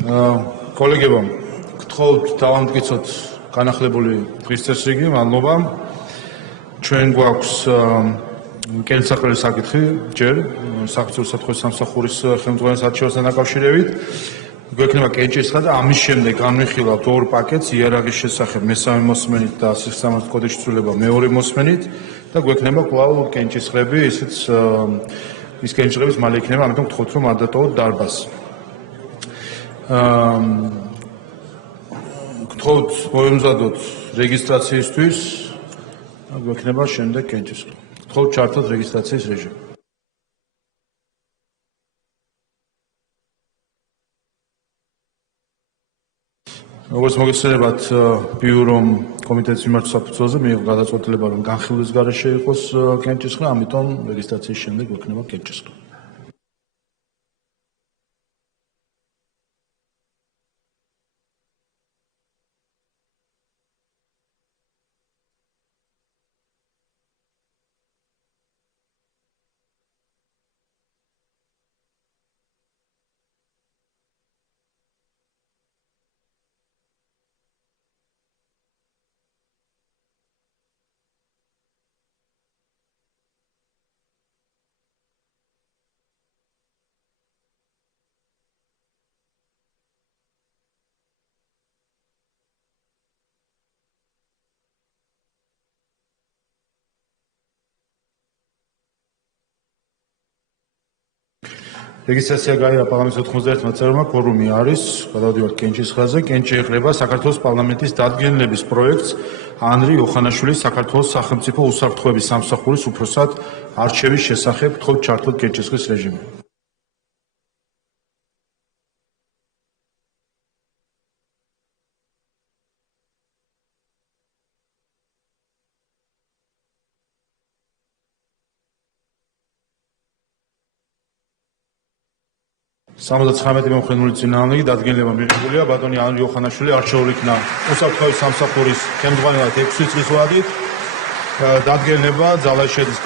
კოლეგებო, გთხოვთ დავამტკიცოთ განახლებული დღის წესრიგი, მადლობა. ჩვენ გვაქვს კენსაყრელი საკითხი ჯერ საქართველოს საფრთხის სამსახურის ხელმძღვანელის არჩევასთან დაკავშირებით. გვექნება კენჭისხლა და ამის შემდეგ განვიხილავთ ორ პაკეტს იარაღის შესახებ მესამე მოსმენით და სიხსამართლე კოდექსის ცვლილება მეორე მოსმენით და გვექნება კვლავ კენჭისხლები, ისიც ის კენჭისხლების მალე იქნება, ამიტომ გთხოვთ რომ არ დატოვოთ დარბაზს. გთხოვთ მოემზადოთ რეგისტრაციისთვის და გვექნება შემდეგ კენჭისხლი. გთხოვთ ჩართოთ რეგისტრაციის რეჟიმი. როგორც მოგესწრებათ, ბიურომ კომიტეტის მიმართ საფუძველზე მიიღო გადაწყვეტილება, რომ განხილვის გარეშე იყოს კენჭისხლი, ამიტომ რეგისტრაციის შემდეგ გვექნება კენჭისხლი. რეგისტრაცია გაიღო პარლამენტის 91 წევრმა, კვორუმი არის, გადავდივართ კენჭისხლაზე. კენჭი ეყრება საქართველოს პარლამენტის დადგენილების პროექტს ანრი იოხანაშვილის საქართველოს სახელმწიფო უსაფრთხოების სამსახურის უფროსად არჩევის შესახებ. გთხოვთ ჩართოთ კენჭისხლის რეჟიმი. სამოცდათხამეტი მომხდენილი წინააღმდეგი დადგენილება მიღებულია. ბატონი ანრი იოხანაშვილი არჩეულ იქნა უსაფრთხოების სამსახურის ხელმძღვანელად 6 წლის ვადით. დადგენილება ძალაში შედის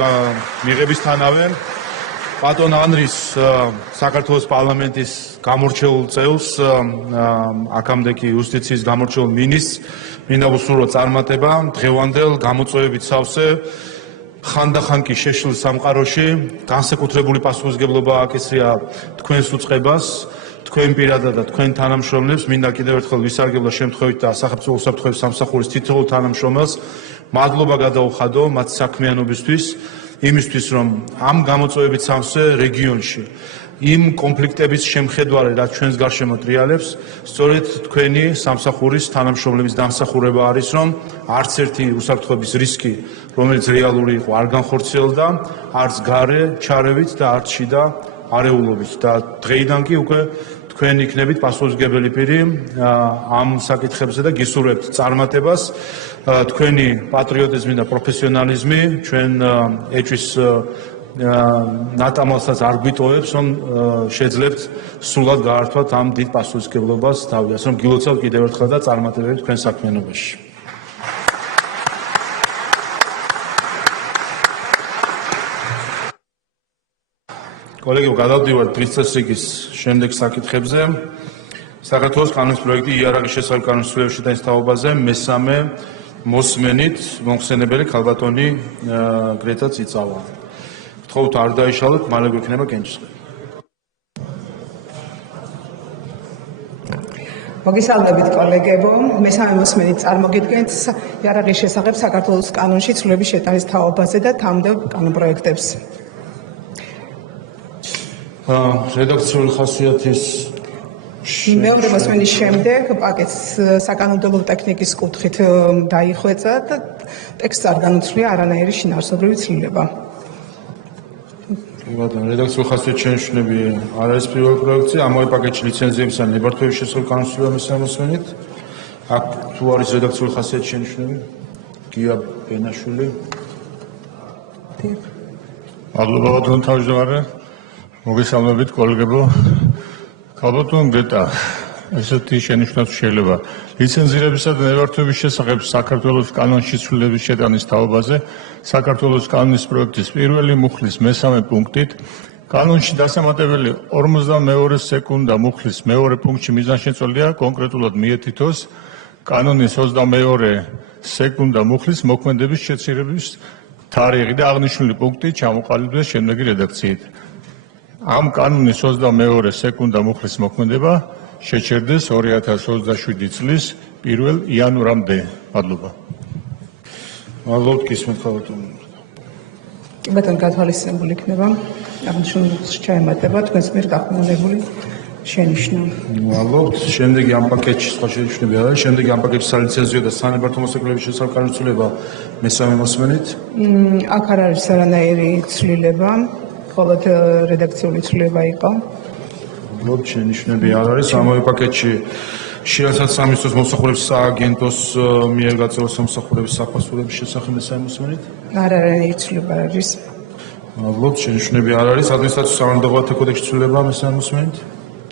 მიღებისთანავე ბატონ ანრის საქართველოს პარლამენტის გამორჩეულ წევრს, აქამდე კი იუსტიციის გამორჩეულ მინისტრს მინდა უსურვო წარმატება დღევანდელ გამოწვევებით სავსე ხანდახან კი შეშლილ სამყაროში. განსაკუთრებული პასუხისმგებლობა აკისრია თქვენს უწყებას, თქვენ პირადად და თქვენ თანამშრომლებს. მინდა კიდევ ერთხელ ვისარგებლო შემთხვევით და სახელმწიფო უსაფრთხოების სამსახურის თითოეულ თანამშრომელს მადლობა გადაუხადო მათ საქმიანობისთვის, იმისთვის რომ ამ გამოწვევებით სავსე რეგიონში იმ კონფლიქტების შემხედვარე, რაც ჩვენს გარშემო ტრიალებს, სწორედ თქვენი სამსახურის თანამშრომლების დამსახურება არის, რომ არც ერთი უსაფრთხოების რისკი, რომელიც რეალური იყო, არ განხორციელდა, არც გარე ჩარევით და არც შიდა არეულობით. და დღეიდან კი უკვე თქვენ იქნებით პასუხისმგებელი პირი ამ საკითხებზე და გისურვებთ წარმატებას. თქვენი პატრიოტიზმი და პროფესიონალიზმი ჩვენ ეჭვის ნატამალსაც არ გვიტოვებს, რომ შეძლებთ სრულად გაართვათ ამ დიდ პასუხისმგებლობას თავი. ასე რომ გილოცავთ კიდევ ერთხელ და წარმატებები თქვენ საქმიანობაში. კოლეგებო, გადავდივართ დღის წესრიგის შემდეგ საკითხებზე. საქართველოს კანონის პროექტი იარაღის შესახებ კანონის ცვლილების შეტანის თაობაზე მესამე მოსმენით მომხსენებელი ქალბატონი გრეტა წიწავა. გთხოვთ არ დაიშალოთ, მალე გვექნება კენჭისყრი. მოგესალმებით კოლეგებო, მესამე მოსმენით წარმოგიდგენთ იარაღის შესახებ საქართველოს კანონში ცვლილების შეტანის თაობაზე და თანამდებობ კანონპროექტებს. რედაქციული ხასიათის მეორე მოსმენის შემდეგ პაკეტს საკანონმდებლო ტექნიკის კუთხით დაიხვეწა და ტექსტს არ განუცვლია არანაირი შინაარსობრივი ცვლილება. ბატონო, რედაქციული ხასიათის შენიშვნები არ არის პირველ პროექტში, ამავე პაკეტში ლიცენზიების ან ნებართვების შესახებ განსაზღვრება მესამე მოსმენით. აქ თუ არის რედაქციული ხასიათის შენიშვნები? გია ბენაშვილი. მადლობა ბატონო თავმჯდომარე. მოგესალმებით კოლეგებო. ქალბატონ გეტა, ესეთი შენიშვნაც შეიძლება. ლიცენზირებისა და ნებართვების შესახებ საქართველოს კანონში ცვლილების შეტანის თაობაზე საქართველოს კანონის პროექტის პირველი მუხლის მესამე პუნქტით კანონში დასამატებელი 42 სეკუნდა მუხლის მეორე პუნქტში მიზანშეწონილია კონკრეტულად მიეთითოს კანონის 22 სეკუნდა მუხლის მოქმედების შეცირების თარიღი და აღნიშნული პუნქტი ჩამოყალიბდეს შემდეგი რედაქციით. ამ კანონის 22 სეკუნდა მუხლის მოქმედება შეჩერდეს 2027 წლის 1 იანვრამდე. მადლობა. მადლობთ გისმენთ ხალხო. ბატონ გათვალისწინებული იქნება აღნიშნული შეემატება თქვენს მიერ გახმოვანებული შენიშვნა. მადლობთ. შემდეგი ამ პაკეტში სხვა შენიშვნები არ არის. შემდეგი ამ პაკეტში სალიცენზიო და სანებართო მოსაკლების შესახებ განხილვა მესამე მოსმენით. აქ არ არის არანაირი ცვლილება, მხოლოდ რედაქციული ცვლილება იყო. მადლობთ. შენიშვნები არ არის. ამავე პაკეტში შიასაც სამისოს მომსახურების სააგენტოს მიერ გაწეულ სამსახურების საფასურების შესახებ მესამე მოსმენით. არ არანაირი ცვლილება არ არის. მადლობთ. შენიშვნები არ არის. ადმინისტრაციულ სამართლებრივ კოდექსში ცვლილება მესამე მოსმენით.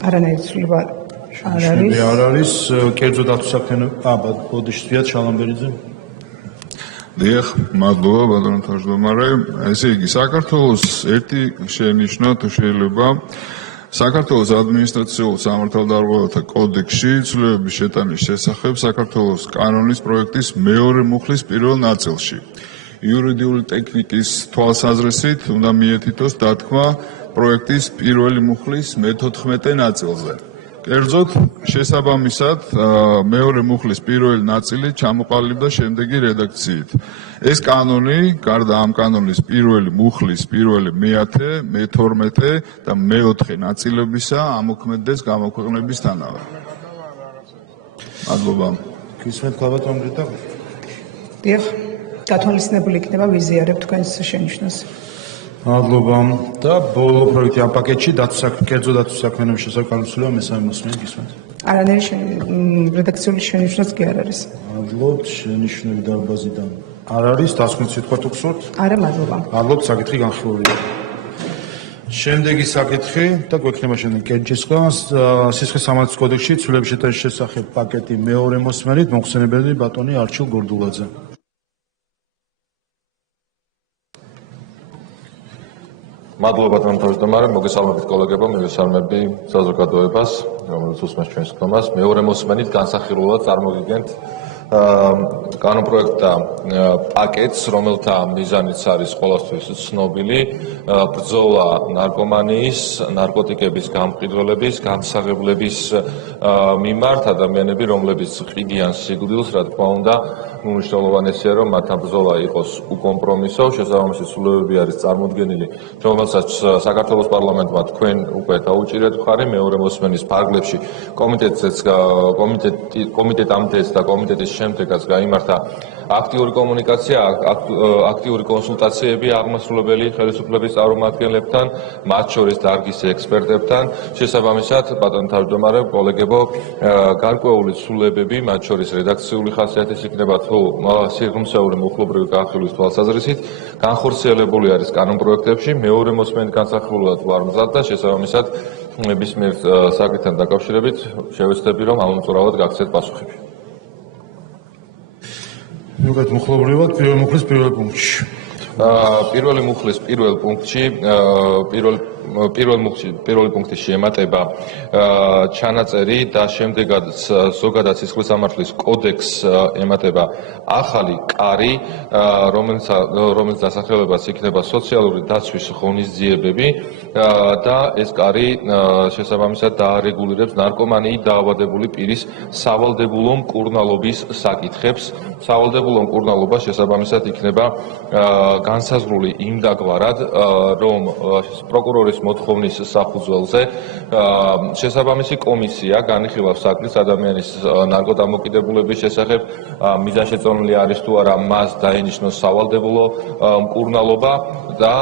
არანაირი ცვლილება არ შენიშვნები არის. არ არის. კერძო დაცვის საქმიანობა ბოდიშია ჩალამბერიძე. დიახ, მადლობა ბატონო თავმჯდომარე. ესე იგი, საქართველოს ერთი შენიშვნა თუ შეიძლება საქართველოს ადმინისტრაციულ სამართალდარღვევათა კოდექსში ცვლილებების შეტანის შესახებ საქართველოს კანონის პროექტის მეორე მუხლის პირველ ნაწილში. იურიდიული ტექნიკის თვალსაზრისით უნდა მიეთითოს დათქმა პროექტის პირველი მუხლის მე-14 ნაწილზე. კერძოდ, შესაბამისად, მეორე მუხლის პირველი ნაწილი ჩამოყალიბდა შემდეგი რედაქციით. ეს კანონი, გარდა ამ კანონის პირველი მუხლის პირველი მე-10, მე-12 და მე-4 ნაწილებისა ამოქმედდეს გამოქვეყნებისთანავე. მადლობა. გისმენთ ბატონ გრიტა. დიახ, გათვალისწინებული იქნება ვიზიარებ თქვენს შენიშვნას. მადლობა. და ბოლო პროექტი ამ პაკეტში კერძო დაცვის საქმიანობის შესახებ განხილვა მესამე მოსმენით გისმენთ. არანაირი რედაქციული შენიშვნაც კი არ არის. მადლობთ. შენიშვნები დარბაზიდან არ არის. დასკვნით სიტყვა თუ გსურთ? არა, მადლობა. მადლობთ. საკითხი განხილულია. შემდეგი საკითხი და გვექნება შემდეგ კენჭისყრა სისხლის სამართლის კოდექსში ცვლილების შეტანის შესახებ პაკეტი მეორე მოსმენით მოხსენებელი ბატონი არჩილ გორდულაძე. მადლობა ბატონო თავმჯდომარე, მოგესალმებით კოლეგებო, მივესალმები საზოგადოებას, რომელიც უსმენს ჩვენს ხმას. მეორე მოსმენით განსახილველად წარმოგიდგენთ კანონპროექტთა პაკეტს, რომელთა მიზანიც არის ყველასთვის ცნობილი, ბრძოლა ნარკომანიის, ნარკოტიკების გამყიდველების, გამსაღებლების მიმართ ადამიანები, რომლებიც ყიდიან სიკვდილს, რა თქმა უნდა, უმნიშვნელოვანესია, რომ მათ ბრძოლა იყოს უკომპრომისო, შესაბამისი ცვლილებები არის წარმოდგენილი, რომელსაც საქართველოს პარლამენტმა თქვენ უკვე დაუჭირეთ მხარი მეორე მოსმენის ფარგლებში კომიტეტამდეც და კომიტეტის შემდეგაც გაიმართა აქტიური კომუნიკაცია, აქტიური კონსულტაციები აღმასრულებელი ხელისუფლების წარმომადგენლებთან, მათ შორის დარგის ექსპერტებთან. შესაბამისად, ბატონო თავმჯდომარე, კოლეგებო, გარკვეული ცვლილებები, მათ შორის რედაქციული ხასიათის იქნება თუ სიღრმისეული მუხლობრივი განხილვის თვალსაზრისით, განხორციელებული არის კანონპროექტებში, მეორე მოსმენით განსახილველად ვარ მზად და შესაბამისად, ნებისმიერ საკითხთან დაკავშირებით შევეცდები, რომ ამომწურავად გაქცეთ პასუხები. მოგეთ მუხლობრივად პირველ მუხლის პირველ პუნქტში. პირველი მუხლის პირველ პუნქტში პირველი პუნქტის შეემატება ჩანაწერი და შემდეგაც ზოგადად სისხლის სამართლის კოდექსს ემატება ახალი კარი, რომელიც დასახელებას იქნება სოციალური დაცვის ღონისძიებები და ეს კარი შესაბამისად დაარეგულირებს ნარკომანიით დაავადებული პირის სავალდებულო მკურნალობის საკითხებს. სავალდებულო მკურნალობა შესაბამისად იქნება განსაზღვრული იმ დაგვარად, რომ პროკურორის მოთხოვნის საფუძველზე შესაბამისი კომისია განიხილავს საკითხს ადამიანის ნარკოდამოკიდებულების შესახებ, მიზანშეწონილი არის თუ არა მას დაენიშნოს სავალდებულო მკურნალობა და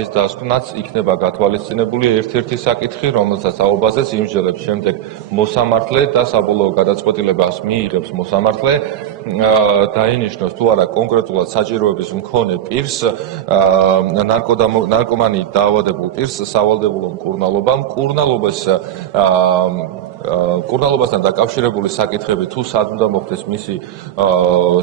ეს დასკვნაც იქნება გათვალისწინებული ერთ-ერთი საკითხი, რომელსაც აობაზეს იმსჯელებს შემდეგ მოსამართლე და საბოლოო გადაწყვეტილებას მიიღებს მოსამართლე დაენიშნოს თუ არა კონკრეტულად საჭიროების მქონე პირს ნარკომანიით დაავადებულ პირს სავალდებულო მკურნალობა. მკურნალობას კურნალობასთან დაკავშირებული საკითხები თუ სად უნდა მოხდეს მისი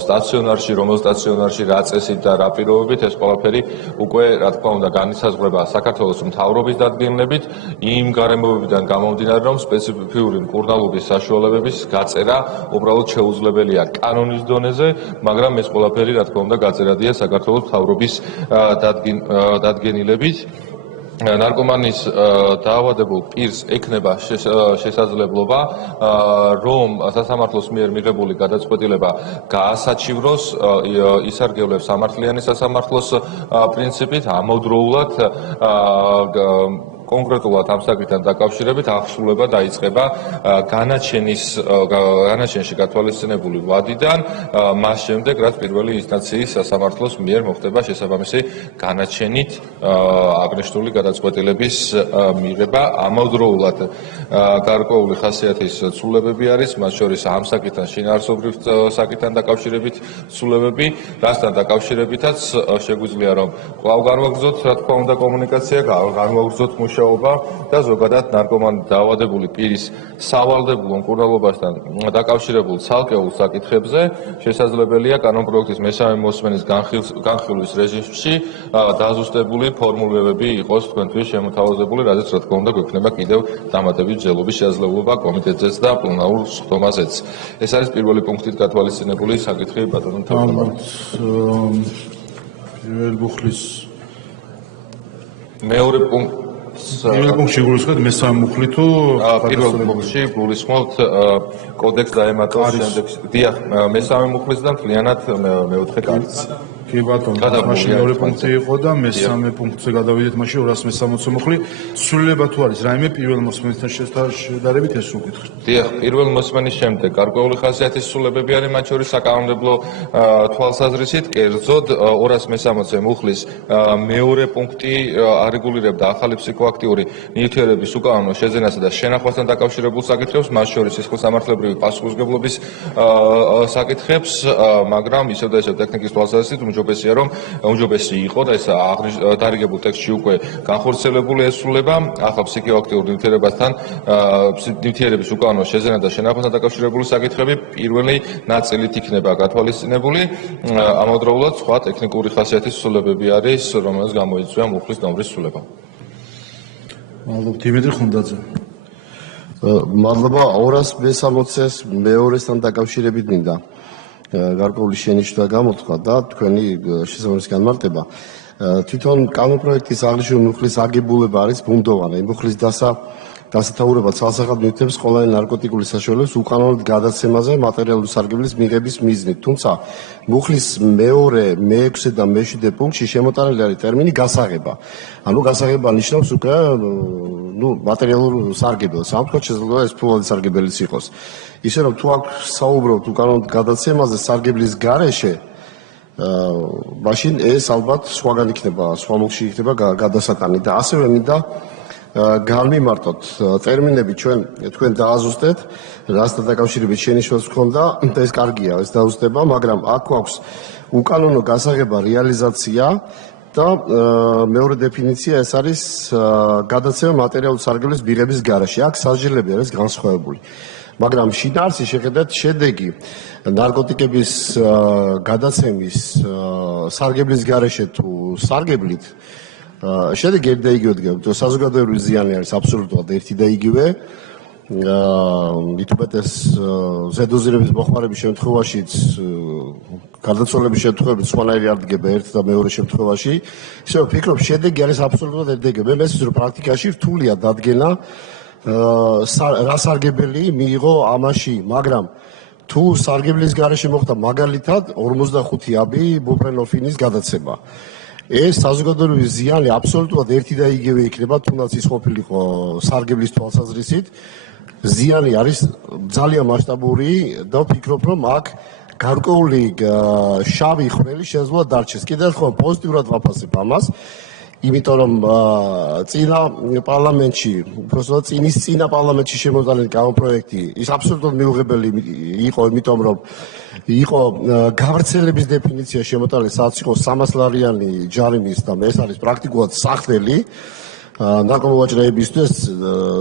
სტაციონარში, რომელ სტაციონარში, რა წესით და რა პირობებით, ეს ყველაფერი უკვე რა თქმა უნდა განისაზღვრება საქართველოს მთავრობის დადგენილებით, იმ გარემოებიდან გამომდინარე, რომ სპეციფიური მკურნალობის საშუალებების გაწერა უბრალოდ შეუძლებელია კანონის დონეზე, მაგრამ ეს ყველაფერი რა თქმა უნდა გაწერადია საქართველოს მთავრობის დადგენილებით. ნარკომანის დაავადებულ პირს ექნება შესაძლებლობა, რომ სასამართლოს მიერ მიღებული გადაწყვეტილება გაასაჩივროს, ისარგებლებს სამართლიანი სასამართლოს პრინციპით, ამავდროულად კონკრეტულად ამ საკითხთან დაკავშირებით აღსრულება დაიწყება განაჩენში გათვალისწინებული ვადიდან, მას შემდეგ, რაც პირველი ინსტანციის სასამართლოს მიერ მოხდება შესაბამისი განაჩენით აღნიშნული გადაწყვეტილების მიღება. ამავდროულად გარკვეული ხასიათის ცვლილებები არის, მათ შორის ამ საკითხთან შინაარსობრივ საკითხთან დაკავშირებით ცვლილებები, რასთან დაკავშირებითაც შეგვიძლია რომ კვლავ განვაგრძოთ, რა თქმა უნდა, კომუნიკაცია, განვაგრძოთ მუშაობა და ზოგადად ნარკომანი დაავადებული პირის სავალდებულო მკურნალობასთან დაკავშირებულ ცალკეულ საკითხებზე შესაძლებელია კანონპროექტის მესამე მოსმენის განხილვის რეჟიმში დაზუსტებული ფორმულირებები იყოს თქვენთვის შემოთავაზებული, რაზეც რა თქმა უნდა გვექნება კიდევ დამატებით მსჯელობის შესაძლებლობა კომიტეტზეც და პლენარულ სხდომაზეც. ეს არის პირველი პუნქტით გათვალისწინებული საკითხი ბატონო თავმჯდომარე. პირველ მუხლის მეორე პუნქტში გულისხმობთ მესამე მუხლი თუ პირველ პუნქტში გულისხმობთ კოდექს დაემატოს შემდეგ დიახ მესამე მუხლის და მთლიანად მეოთხე კარიც. კი ბატონო, მაშინ მეორე პუნქტი იყო და მესამე პუნქტზე გადავიდეთ მაშინ 260 მუხლი. ცვლილება თუ არის რაიმე პირველ მოსმენასთან შედარებით ეს უკითხეთ. დიახ, პირველ მოსმენის შემდეგ გარკვეული ხასიათის ცვლილებები არის, მათ შორის საკანონმდებლო თვალსაზრისით, კერძოდ 260 მუხლის მეორე პუნქტი არეგულირებდა ახალი ფსიქოაქტიური ნივთიერების უკანონო შეძენასა და შენახვასთან დაკავშირებულ საკითხებს, მათ შორის სისხლსამართლებრივი პასუხისმგებლობის საკითხებს, მაგრამ ისევ და ისევ ტექნიკის თვალსაზრისით უმჯობესი იყო და ეს დარიგებულ ტექსტში უკვე განხორციელებული ესრულება ახალ ფსიქოაქტიურ ნივთიერების უკანონო შეძენა და შენახვასთან დაკავშირებული საკითხები პირველი ნაწილით იქნება გათვალისწინებული, ამავდროულად სხვა ტექნიკური ხასიათის ცვლილებები არის, რომელიც გამოიწვია მუხლის ნომრის ცვლილება. მადლობ დიმიტრი ხუნდაძე. მადლობა 260-ს მეორესთან დაკავშირებით მინდა გარკვეული შენიშვნა გამოთქვა და თქვენი შესაბამისი განმარტება. თვითონ კანონპროექტის აღნიშნული მუხლის აგებულება არის ბუნდოვანი. მუხლის დასათაურება ცალსახად მივთებს ყოველგვარი ნარკოტიკული საშუალებას უკანონოდ გადაცემაზე მატერიალური სარგებლის მიღების მიზნით. თუმცა მუხლის მეორე, მე-6 და მე-7 პუნქტში შემოტანილი არის ტერმინი გასაღება. ანუ გასაღება ნიშნავს უკვე მატერიალურ სარგებელს. ამ თქოს შეიძლება ეს ფულადი სარგებელიც იყოს. ისე რომ თუ აქ საუბრობთ უკანონოდ გადაცემაზე სარგებლის გარეშე, მაშინ ეს ალბათ სხვაგან იქნება, სხვა მუხლში იქნება გადასატანი და ასევე მინდა განვიმარტოთ ტერმინები თქვენ დააზუსტეთ, რასთან დაკავშირებით შენიშვნაც ჰქონდა და ეს კარგია, ეს დააზუსტება, მაგრამ აქ გვაქვს უკანონო გასაღება, რეალიზაცია და მეორე დეფინიცია ეს არის გადაცემა მატერიალურ სარგებლის მიღების გარეშე. აქ სასჯელები არის განსხვავებული. მაგრამ შინაარსი შეხედეთ შედეგი ნარკოტიკების გადაცემის სარგებლის გარეშე თუ სარგებლით შედეგი ერთ და იგივე დგება. საზოგადოებრივი ზიანი არის აბსოლუტურად ერთი და იგივე. მithumetes ზედოზირების მოხმარების შემთხვევაშიც გარდაცვალების შემთხვევაში სხვანაირი არ დგება ერთ და მეორე შემთხვევაში. ისე რომ ფიქრობ შედეგი არის აბსოლუტურად ერთი და იგივე. მე მესმის რომ პრაქტიკაში რთულია დადგენა რა სარგებელი მიიღო ამაში, მაგრამ თუ სარგებლის გარეშე მოხდა მაგალითად 45 აბი ბუფრენოფინის გადაცემა, ეს საზოგადოებრივი ზიანი აბსოლუტურად ერთი და იგივე იქნება, თუნდაც ის ყოფილიყო სარგებლის თვალსაზრისით. ზიანი არის ძალიან მასშტაბური და ვფიქრობ, რომ აქ გარკვეული შავი ხვრელი შესაძლოა დარჩეს. კიდევ ერთხელ პოზიტიურად ვაფასებ ამას. იმიტომ რომ წინა პარლამენტში, უბრალოდ წინა პარლამენტში შემოწმებული კანონპროექტი ის აბსოლუტურად მიუღებელი იყო, იმიტომ რომ იყო გავრცელების დეფინიცია შემოტანილი, სადაც იყო 300 ლარიანი ჯარიმის და ეს არის პრაქტიკულად სახელი. ნარკომოვაჭრეებისთვის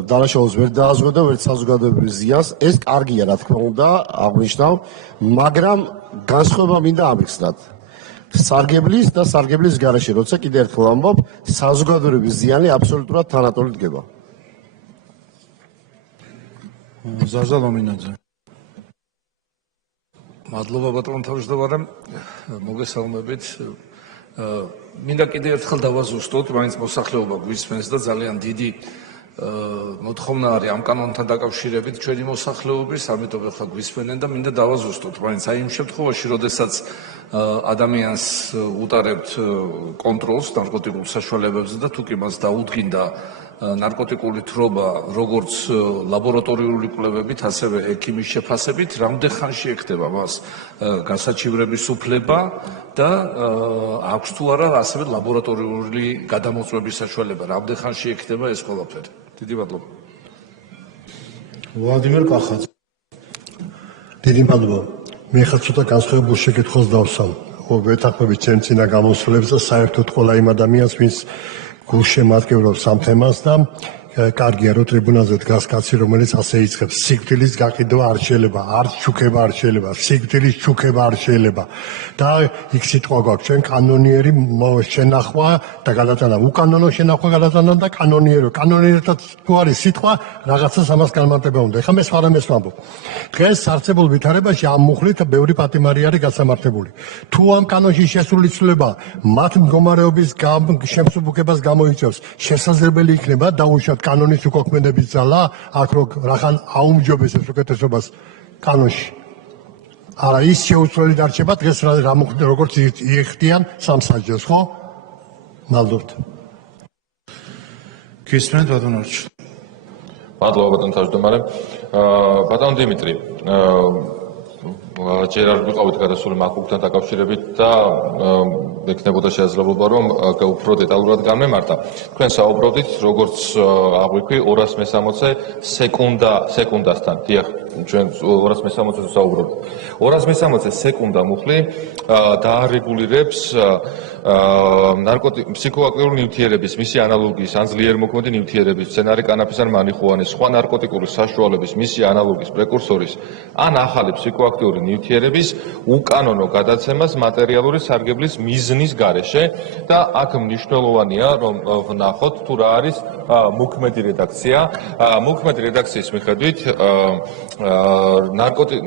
დანაშაულს ვერ დააზღვევდა, ვერც საზოგადოების ზიანს. ეს კარგია, რა თქმა უნდა, აღნიშნავ, მაგრამ განსხვავება მინდა ამიხსნათ. სარგებლის და სარგებლის გარეშე, როცა კიდევ ერთხელ ვამბობ, საზოგადოების ზიანი აბსოლუტურად თანატოლი დგება. ზაზა ლომინაძე. მადლობა ბატონო თავმჯდომარე, მოგესალმებით. მინდა კიდევ ერთხელ დავაზუსტოთ, მაინც მოსახლეობა გვისმენს და ძალიან დიდი მოთხოვნა არის ამ კანონთან დაკავშირებით ჩვენი მოსახლეობის, ამიტომ ახლა გვისმენენ და მინდა დავაზუსტოთ, მაინც აი იმ შემთხვევაში, როდესაც ადამიანს უტარებთ კონტროლს ნარკოტიკულ საშუალებებზე და თუ კი მას დაუდგინდა ნარკოტიკული თრობა, როგორც ლაბორატორიული კვლევებით, ასევე ექიმის შეფასებით, რამდენ ხანში ეხდება მას გასაჩივრების უფლება და აქვს თუ არა ასევე ლაბორატორიული გადამოწმების საშუალება, რამდენ ხანში ეხდება ეს ყველაფერი. დიდი მადლობა. ვლადიმერ კახაძე. დიდი მადლობა. მე ხა ცოტა განსხვავებულ შეკითხვას დავსვამ. ვეთანხმებით ჩემ წინა გამოსვლებს და საერთოდ ყველა იმ ადამიანს, ვინც გულშემატკივრობს ამ თემას და კარგია, რომ ტრიბუნალზე დგას კაცი, რომელიც ასე იწყებს. სიკვდილის გაყიდვა არ შეიძლება, არც ჩუქება არ შეიძლება, სიკვდილის ჩუქება არ შეიძლება. და იქ სიტყვა გვაქვს, ჩვენ კანონიერი შენახვა და გადატანა, უკანონო შენახვა გადატანა და კანონიერო. კანონიერთან თუ არის სიტყვა, რაღაცას ამას განმარტება უნდა. ეხლა მე სხვა რამეს ვამბობ. დღეს არსებულ ვითარებაში ამ მუხლით ბევრი პატიმარი არის გასამართებული. თუ ამ კანონში შესული ცვლილება მათ მდგომარეობის შემსუბუქებას გამოიწვევს, შესაძლებელი იქნება დაუშვათ კანონის უკოქმედების ძალა, აქ რახან აუმჯობეს ეს უკეთესობას კანონში. არა, ის შეუცვლელი დარჩება დღეს როგორც იხდიან სამსაჯელს, ხო? მადლობთ. გისმენთ ბატონ არჩილ. მადლობა ბატონ თავმჯდომარე. ბატონ დიმიტრი, ჯერ არ ვიყავით გადასული მაკუბთან დაკავშირებით და ექნებოდა შესაძლებლობა რომ უფრო დეტალურად განმემართა. თქვენ საუბრობდით როგორც აღვიქვი 260 სეკუნდასთან. დიახ, ჩვენ 260-ზე საუბრობთ. 260 სეკუნდა მუხლი დაარეგულირებს ფსიქოაქტიური ნივთიერების, მისი ანალოგიის, ან ძლიერ მოქმედი ნივთიერების, მცენარე კანაფის ან მარიხუანის, სხვა ნარკოტიკული საშუალების, მისი ანალოგის, პრეკურსორის, ან ახალი ფსიქოაქტიური ნივთიერების უკანონო გადაცემას მატერიალური სარგებლის მიზნის გარეშე და აქ მნიშვნელოვანია რომ ვნახოთ თუ რა არის მოქმედი რედაქცია. მოქმედი რედაქციის მიხედვით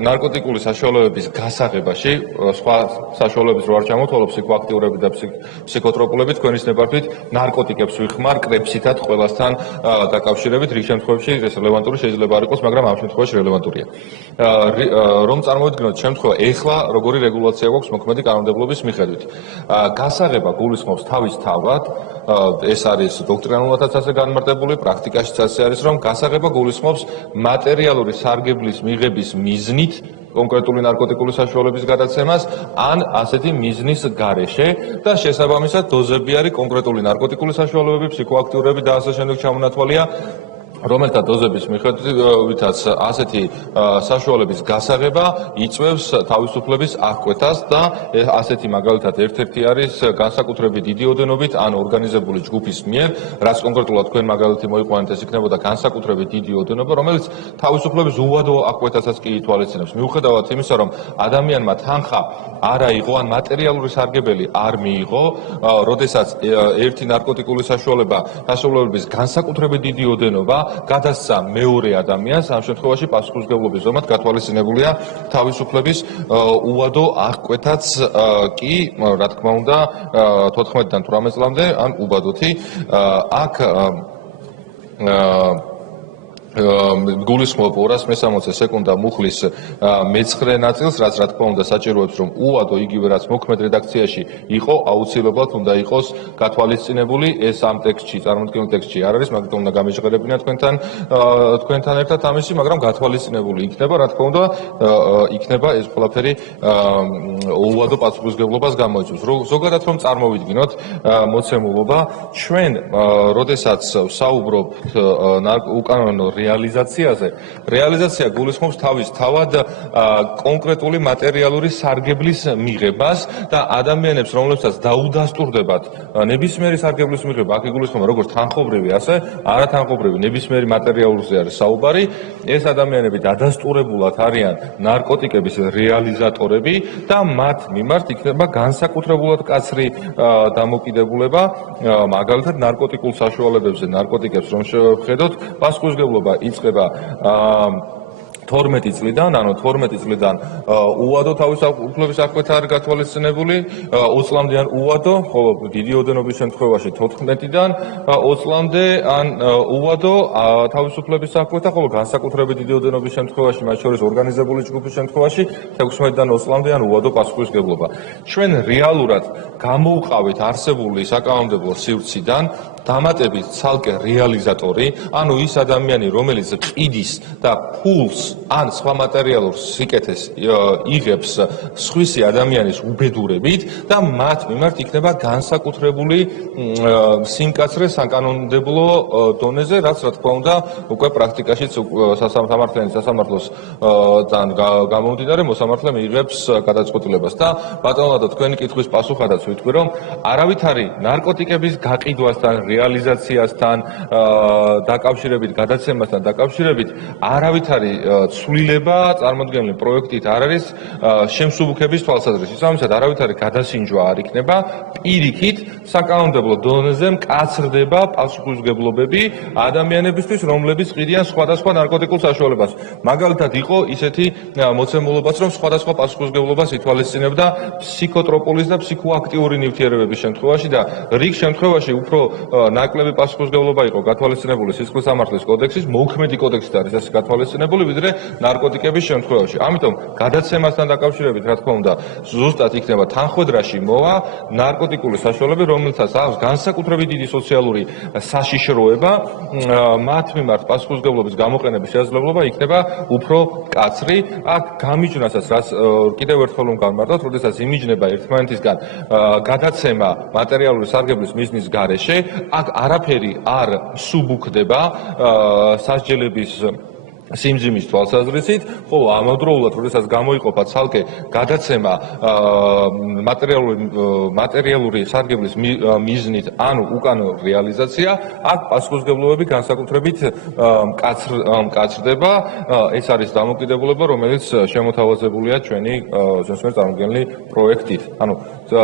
ნარკოტიკული საშუალებების გასაღებაში, სხვა საშუალებების რო არ ჩამოთვალო, ფსიქოაქტიურები და ფსიქოტროპულები თქვენის ნებართვით ნარკოტიკებს ვიხმარ კრეფსითად ყველასთან დაკავშირებით, რიგ შემთხვევებში ეს რელევანტური შეიძლება არ იყოს, მაგრამ ამ შემთხვევაში რელევანტურია. რომ წარმოვიდგინოთ შემთხვევა, ეხლა როგორი რეგულაცია გვაქვს მოქმედი კანონმდებლობის მიხედვით. გასაღება გულისხმობს თავისთავად, ეს არის დოქტრინალურადაც ასე განმარტებული, პრაქტიკაშიც ასე არის, რომ გასაღება გულისხმობს მატერიალური სარგებლის მიღების მიზნით კონკრეტული ნარკოტიკული საშუალების გადაცემას, ან ასეთი მიზნის გარეშე და შესაბამისად დოზები არის კონკრეტული ნარკოტიკული საშუალებები, ფსიქოაქტიურები და ასე შემდეგ ჩამონათვალია, რომელთა დოზების მიხედვითაც ასეთი საშუალების გასაღება იწვევს თავისუფლების აღკვეთას და ასეთი მაგალითად ერთ-ერთი არის განსაკუთრებით დიდი ოდენობით ან ორგანიზებული ჯგუფის მიერ, რაც კონკრეტულად თქვენ მაგალითი მოიყვანეთ, ეს იქნებოდა განსაკუთრებით დიდი ოდენობა, რომელიც თავისუფლების უვადო აღკვეთასაც კი ითვალისწინებს. მიუხედავად იმისა, რომ ადამიანმა თანხა არ აიღო ან მატერიალური სარგებელი არ მიიღო, როდესაც ერთი ნარკოტიკული საშუალების განსაკუთრებით დიდი ოდენობა გადასცა მეორე ადამიანს, ამ შემთხვევაში პასუხისმგებლობის ზომად გათვალისწინებულია თავისუფლების უვადო აღკვეთაც კი, რა თქმა უნდა, 14-დან 18 წლამდე, ან უბადოთი. აქ გულისხმობ 260 სეკუნდა მუხლის მეცხრე ნაწილს, რაც რა თქმა უნდა საჭიროებს, რომ უვადო იგივე რაც მოქმედ რედაქციაში იყო, აუცილებლად უნდა იყოს გათვალისწინებული. ეს ამ ტექსტში, წარმოქმნილ ტექსტში არ არის, მაგრამ უნდა გამეჟღერებინა თქვენთან ერთად ამისი, მაგრამ გათვალისწინებული იქნება, რა თქმა უნდა, იქნება ეს ყველაფერი უვადო პასუხისმგებლობას გამოიწვევს. ზოგადად რომ წარმოვიდგინოთ მოცემულობა, ჩვენ, როდესაც საუბრობთ უკანონო რეალიზაციაზე. რეალიზაცია გულისხმობს თავისთავად კონკრეტული მატერიალური სარგებლის მიღებას და ადამიანებს, რომლებსაც დაუდასტურდებათ ნებისმიერი სარგებლის მიღება, აქ იგულისხმება როგორც თანხობრივი, ასე არათანხობრივი ნებისმიერი მატერიალურზე არის საუბარი. ეს ადამიანები დადასტურებულად არიან ნარკოტიკების რეალიზატორები და მათ მიმართ იქნება განსაკუთრებულად მკაცრი დამოკიდებულება, მაგალითად ნარკოტიკულ საშუალებებზე, ნარკოტიკებს რომ შევხედოთ, პასუხისმგებლობა იწყება 12 წლიდან, ანუ 12 წლიდან უადო თავისუფლების აღკვეთა არის გათვალისწინებული, 20 წლამდე ან უადო, ხოლო დიდი ოდენობის შემთხვევაში 14-დან 20 წლამდე ან უადო თავისუფლების აღკვეთა, ხოლო განსაკუთრებით დიდი ოდენობის შემთხვევაში, მათ შორის ორგანიზებული ჯგუფის შემთხვევაში 16-დან 20 წლამდე ან უადო პასუხისმგებლობა. ჩვენ რეალურად გამოვყავით არსებული საკანონმდებლო სივრციდან დამატებით ცალკე რეალიზატორი, ანუ ის ადამიანი, რომელიც ყიდის და ფულს ან სხვა მატერიალურ სიკეთეს იღებს სხვისი ადამიანის უბედურებით და მათ მიმართ იქნება განსაკუთრებული სიმკაცრე საკანონმდებლო დონეზე, რაც რა თქმა უნდა უკვე პრაქტიკაშიც სამართლიანი სასამართლოსთან გამომდინარე მოსამართლე მიიღებს გადაწყვეტილებას და ბატონო თქვენი კითხვის პასუხადაც ვიტყვი, რომ არავითარი ნარკოტიკების გაყიდვასთან, რეალიზაციასთან დაკავშირებით, გადაცემასთან დაკავშირებით არავითარი ცვლილება წარმოდგენილი პროექტით არ არის შემსუბუქების თვალსაზრისით. ამისად არავითარი გადასინჯვა არ იქნება, პირიქით საკანონმდებლო დონეზე მკაცრდება პასუხისმგებლობები ადამიანებისთვის, რომლებიც ყიდიან სხვადასხვა ნარკოტიკულ საშუალებას. მაგალითად იყო ისეთი მოცემულობაც, რომ სხვადასხვა პასუხისმგებლობას ითვალისწინებდა ფსიქოტროპოლის და ფსიქოაქტიური ნივთიერებების შემთხვევაში და რიგ შემთხვევაში უფრო ნაკლები პასუხისმგებლობა იყო გათვალისწინებული სისხლის სამართლის კოდექსის, მოუქმედი კოდექსით არის ეს გათვალისწინებული, ვიდრე ნარკოტიკების შემთხვევაში. ამიტომ გადაცემასთან დაკავშირებით, რა თქმა უნდა, ზუსტად იქნება თანხმედრაში მოვა ნარკოტიკული საშუალები, რომელთაც აქვს განსაკუთრებით დიდი სოციალური საშიშროება, მათ მიმართ პასუხისმგებლობის გამოყენების შესაძლებლობა იქნება უფრო მკაცრი. აქ გამიჯვნასაც, რაც კიდევ ერთხელ რომ გამარტოთ, როდესაც იმიჯნება ერთმანეთისგან გადაცემა მატერიალური სარგებლის მიზნის გარეშე, აქ არაფერი არ სუბუქდება სასჯელების სიმძიმის თვალსაზრისით, ხოლო ამავდროულად, როდესაც გამოიყოფა ცალკე გადაცემა მატერიალური სარგებლის მიზნით, ანუ უკანონო რეალიზაცია, აქ პასუხისმგებლობები განსაკუთრებით მკაცრდება. ეს არის დამოკიდებულება, რომელიც შემოთავაზებულია ჩვენი წარმოდგენილი პროექტით. ანუ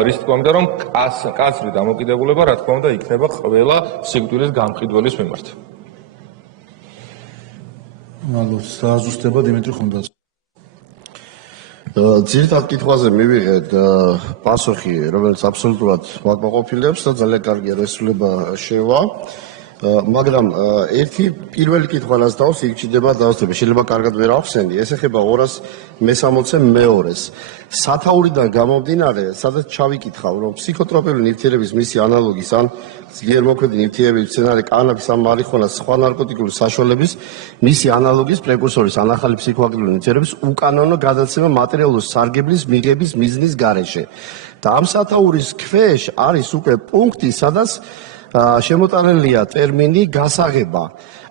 რის თქმა უნდა, რომ მკაცრი დამოკიდებულება, რა თქმა უნდა, იქნება ყველა სიკვდილის გამყიდველის მიმართ. მადლობს. დააზუსტება დიმიტრი ხუნდაძე. ძირითად კითხვაზე მივიღეთ პასუხი, რომელიც აბსოლუტურად მაკმაყოფილებს და ძალიან კარგია, რომ ესრულება შევა. მაგრამ ერთი პირველი კითხვა რაც დავს, იქ ჩიდება დავსდება. შეიძლება კარგად ვერ ახსენდი. ეს ეხება 262 მეორეს. სათაურიდან გამომდინარე, სადაც ჩავიკითხავ, რომ ფსიქოტროპიული ნივთიერების მისი ანალოგის ან ძლიერმოქმედი ნივთიერების სცენარი, კანაბის ან მარიხუანას სხვა ნარკოტიკული საშუალების მისი ანალოგის პრეკურსორის ან ახალი ფსიქოაქტიური ნივთიერების უკანონო გადაცემა მატერიალური სარგებლის მიღების მიზნის გარეშე. და ამ სათაურის ქვეშ არის უკვე პუნქტი, სადაც შემოტანილია ტერმინი გასაღება.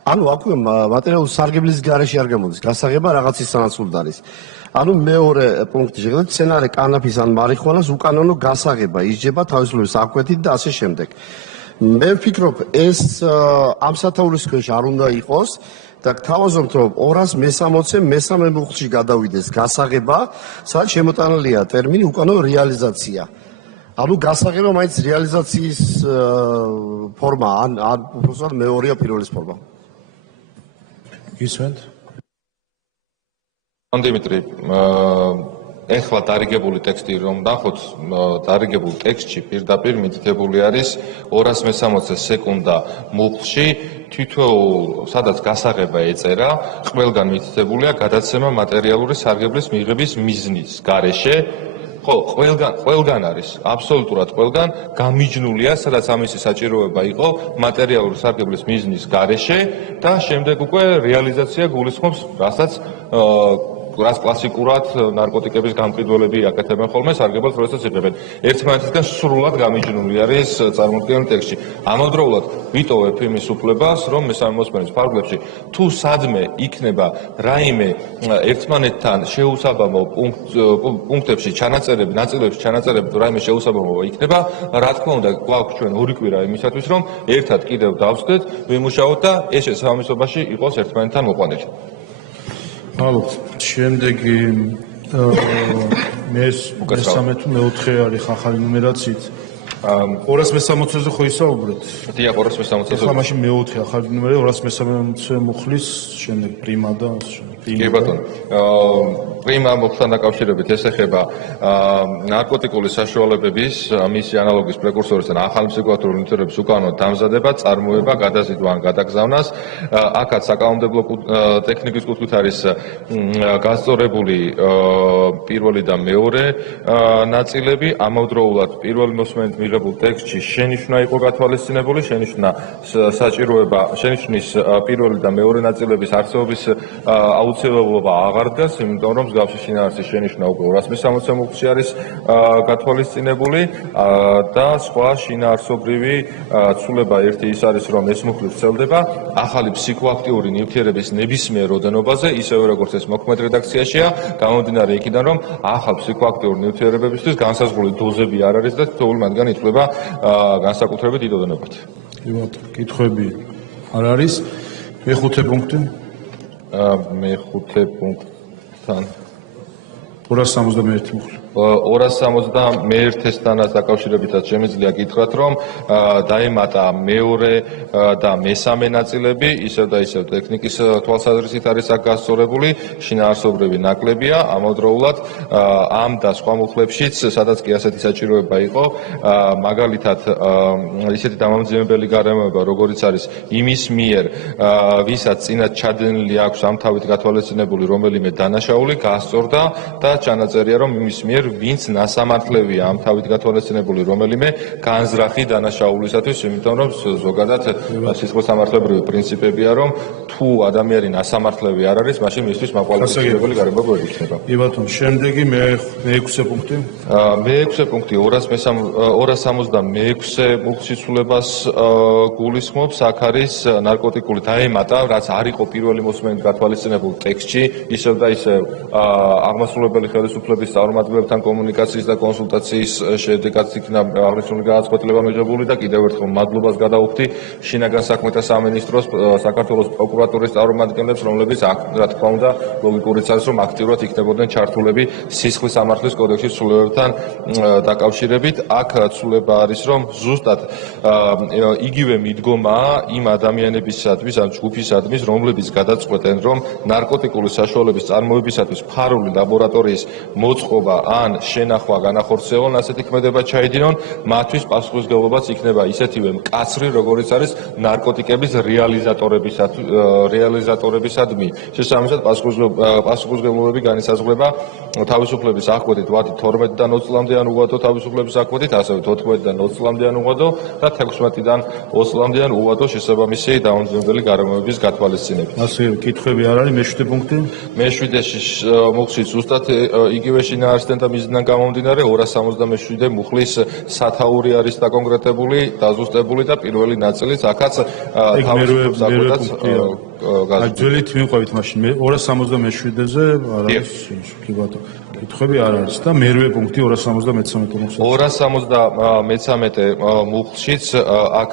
ანუ აქვე მატერიალური სარგებლის გარეშე არ გამოდის, გასაღება რაღაცის სანაცვლოდ არის. ანუ მეორე პუნქტი შეხედეთ, სცენარი კანაფის ან მარიხუანას უკანონო გასაღება ისჯება თავისუფლების აღკვეთით და ასე შემდეგ. მე ვფიქრობ, ეს ამ სათაურის ქვეშ არ უნდა იყოს და გთავაზობთ, რომ 263 მესამე მუხლში გადავიდეს გასაღება, სადაც შემოტანილია ტერმინი უკანონო რეალიზაცია. ანუ გასაღება მაინც რეალიზაციის ფორმა, ან უბრალოდ მეორეა პირველის ფორმა. გისმენთ? დიმიტრი, ეხლა დარიგებული ტექსტი რომ ნახოთ, დარიგებულ ტექსტში პირდაპირ მითითებული არის 260 სეკუნდა მუხლში თითოეულ სადაც გასაღება ეწერა, ყველგან მითითებულია გადაცემა მატერიალური სარგებლის მიღების მიზნის გარეშე. ხო, ყველგან არის, აბსოლუტურად ყველგან გამიჯნულია, სადაც ამისი საჭიროება იყო მატერიალური სარგებლის მიზნის გარეშე და შემდეგ უკვე რეალიზაცია გულისხმობს, რასაც რაც კლასიკურად ნარკოტიკების გამყიდველები აკეთებენ ხოლმე, სარგებლად როდესაც იღებენ. ერთმანეთისგან სრულად გამიჯნული არის წარმოდგენილი ტექსტში. ამავდროულად ვიტოვებ იმის უფლებას, რომ მესამე მოსმენის ფარგლებში თუ სადმე იქნება რაიმე ერთმანეთთან შეუსაბამო პუნქტებში ჩანაწერები, ნაწილებში ჩანაწერები თუ რაიმე შეუსაბამობა იქნება, რა თქმა უნდა, გვაქვს ჩვენ ორი კვირა იმისათვის, რომ ერთად კიდევ დავსვდეთ, ვიმუშაოთ და ეს შესაბამისობაში იყოს ერთმანეთთან მოყვანილი. მადლობთ. შემდეგი მესამე თუ მეოთხე არის ახალი ნუმერაციით. 260-ზე ხო ისაუბრეთ? დიახ, 260-ზე. ახლა მაშინ მეოთხე ახალი ნუმერი 230-ზე მუხლის შემდეგ პრიმა და ასე შემდეგ. კი ბატონო. პრიმა მოხსთან დაკავშირებით ეს ეხება ნარკოტიკული საშუალებების მისი ანალოგის პრეკურსორისთან ახალი ფსიქოთერაპიული ნივთიერების უკანონო დამზადება, წარმოება, გადაზიდვა ან გადაგზავნას. აქაც საკანონმდებლო ტექნიკის კუთხით არის გასწორებული პირველი და მეორე ნაწილები. ამავდროულად პირველი მოსმენით მიღებულ ტექსტში შენიშვნა იყო გათვალისწინებული, შენიშვნა საჭიროება, შენიშვნის პირველი და მეორე ნაწილების არსებობის აუცილებლობა აღარ დგას, იმიტომ რომ მსგავსი შინაარსის შენიშვნა უკვე 260 მუხლში არის გათვალისწინებული და სხვა შინაარსობრივი ცვლილება ერთი ის არის, რომ ეს მუხლი ვრცელდება ახალი ფსიქოაქტიური ნივთიერების ნებისმიერ როდენობაზე, ისევე როგორც ეს მოქმედ რედაქციაშია, გამომდინარე იქიდან, რომ ახალ ფსიქოაქტიურ ნივთიერებებისთვის განსაზღვრული დოზები არ არის და თითოეული მათგანი ითვლება განსაკუთრებით დიდ ოდენობად. კითხვები არ არის. მეხუთე პუნქტი. მეხუთე პუნქტთან 261 მუხლი. 261-ესთანაც დაკავშირებითაც შემიძლია გითხრათ, რომ დაემატა მეორე და მესამე ნაწილები, ისევ და ისევ ტექნიკის თვალსაზრისით არის აქ გასწორებული, შინაარსობრივი ნაკლებია, ამავდროულად ამ და სხვა მუხლებშიც, სადაც კი ასეთი საჭიროება იყო, მაგალითად ისეთი დამამძიმებელი გარემოება, როგორიც არის იმის მიერ, ვისაც წინათ ჩადენილი აქვს ამ თავით გათვალისწინებული რომელიმე დანაშაული, გასწორდა და ჩანაწერია, რომ იმის მიერ ვინც ნასამართლევია ამ თავით გათვალისწინებული რომელიმე განზრახი დანაშაულისათვის, იმიტომ რომ ზოგადად სისხლისამართლებრივი პრინციპებია, რომ თუ ადამიანი ნასამართლევი არ არის, მაშინ მისთვის მაკვალიფიცირებელი გარემოება ვერ იქნება. კი ბატონო, შემდეგი მეექვსე პუნქტი. მეექვსე პუნქტი 266 მუხლშიცულებას გულისხმობს, აქ არის ნარკოტიკული დაემატა, რაც არ იყო პირველი მოსმენით გათვალისწინებულ ტექსტში, ისევ და ისევ აღმასრულებელი ხელისუფლების წარმომადგენლებთან კომუნიკაციის და კონსულტაციის შედეგად იქნა აღნიშნული განაცხადება მიღებული და კიდევ ერთხელ მადლობას გადავუხდი შინაგან საქმეთა სამინისტროს, საქართველოს პროკურატურის წარმომადგენლებს, რომლებიც რა თქმა უნდა ლოგიკურიც არის, რომ აქტიურად იქნებოდნენ ჩართულები სისხლის სამართლის კოდექსის ცვლილებებთან დაკავშირებით. აქ ცვლილება არის, რომ ზუსტად იგივე მიდგომაა იმ ადამიანებისათვის, ან ჯგუფისადმის, რომლებიც გადაწყვეტენ, რომ ნარკოტიკული საშუალების წარმოებისათვის ფარული ლაბორატორიის მოწყობა ან შენახვა განახორციელონ, ასეთი ქმედება ჩაიდინონ, მათთვის პასუხისმგებლობაც იქნება ისეთივე მკაცრი, როგორიც არის ნარკოტიკების რეალიზატორებისადმი. შესაბამისად, პასუხისმგებლობები განისაზღვრება თავისუფლების აღკვეთით 12-დან 20 წლამდე ან უვადო თავისუფლების აღკვეთით, ასევე 14-დან 20 წლამდე ან უვადო და 16-დან 20 წლამდე ან უვადო შესაბამისი დამამძიმებელი გარემოების გათვალისწინებით. ასე კითხვები არ არის. მეშვიდე პუნქტი. მეშვიდეში მუხლში ზუსტად იგივე შინაარსიდან და მიზნიდან გამომდინარე 267 მუხლის სათაური არის დაკონკრეტებული, დაზუსტებული და პირველი ნაწილიც აქაც თავისუფლებს აღკვეთაც ძველით მივყვებით მაშინ 267-ზე არ არის. კი ბატონო. კითხვები არ არის და მერვე პუნქტი 273 მუხლში. 273 მუხლშიც აქ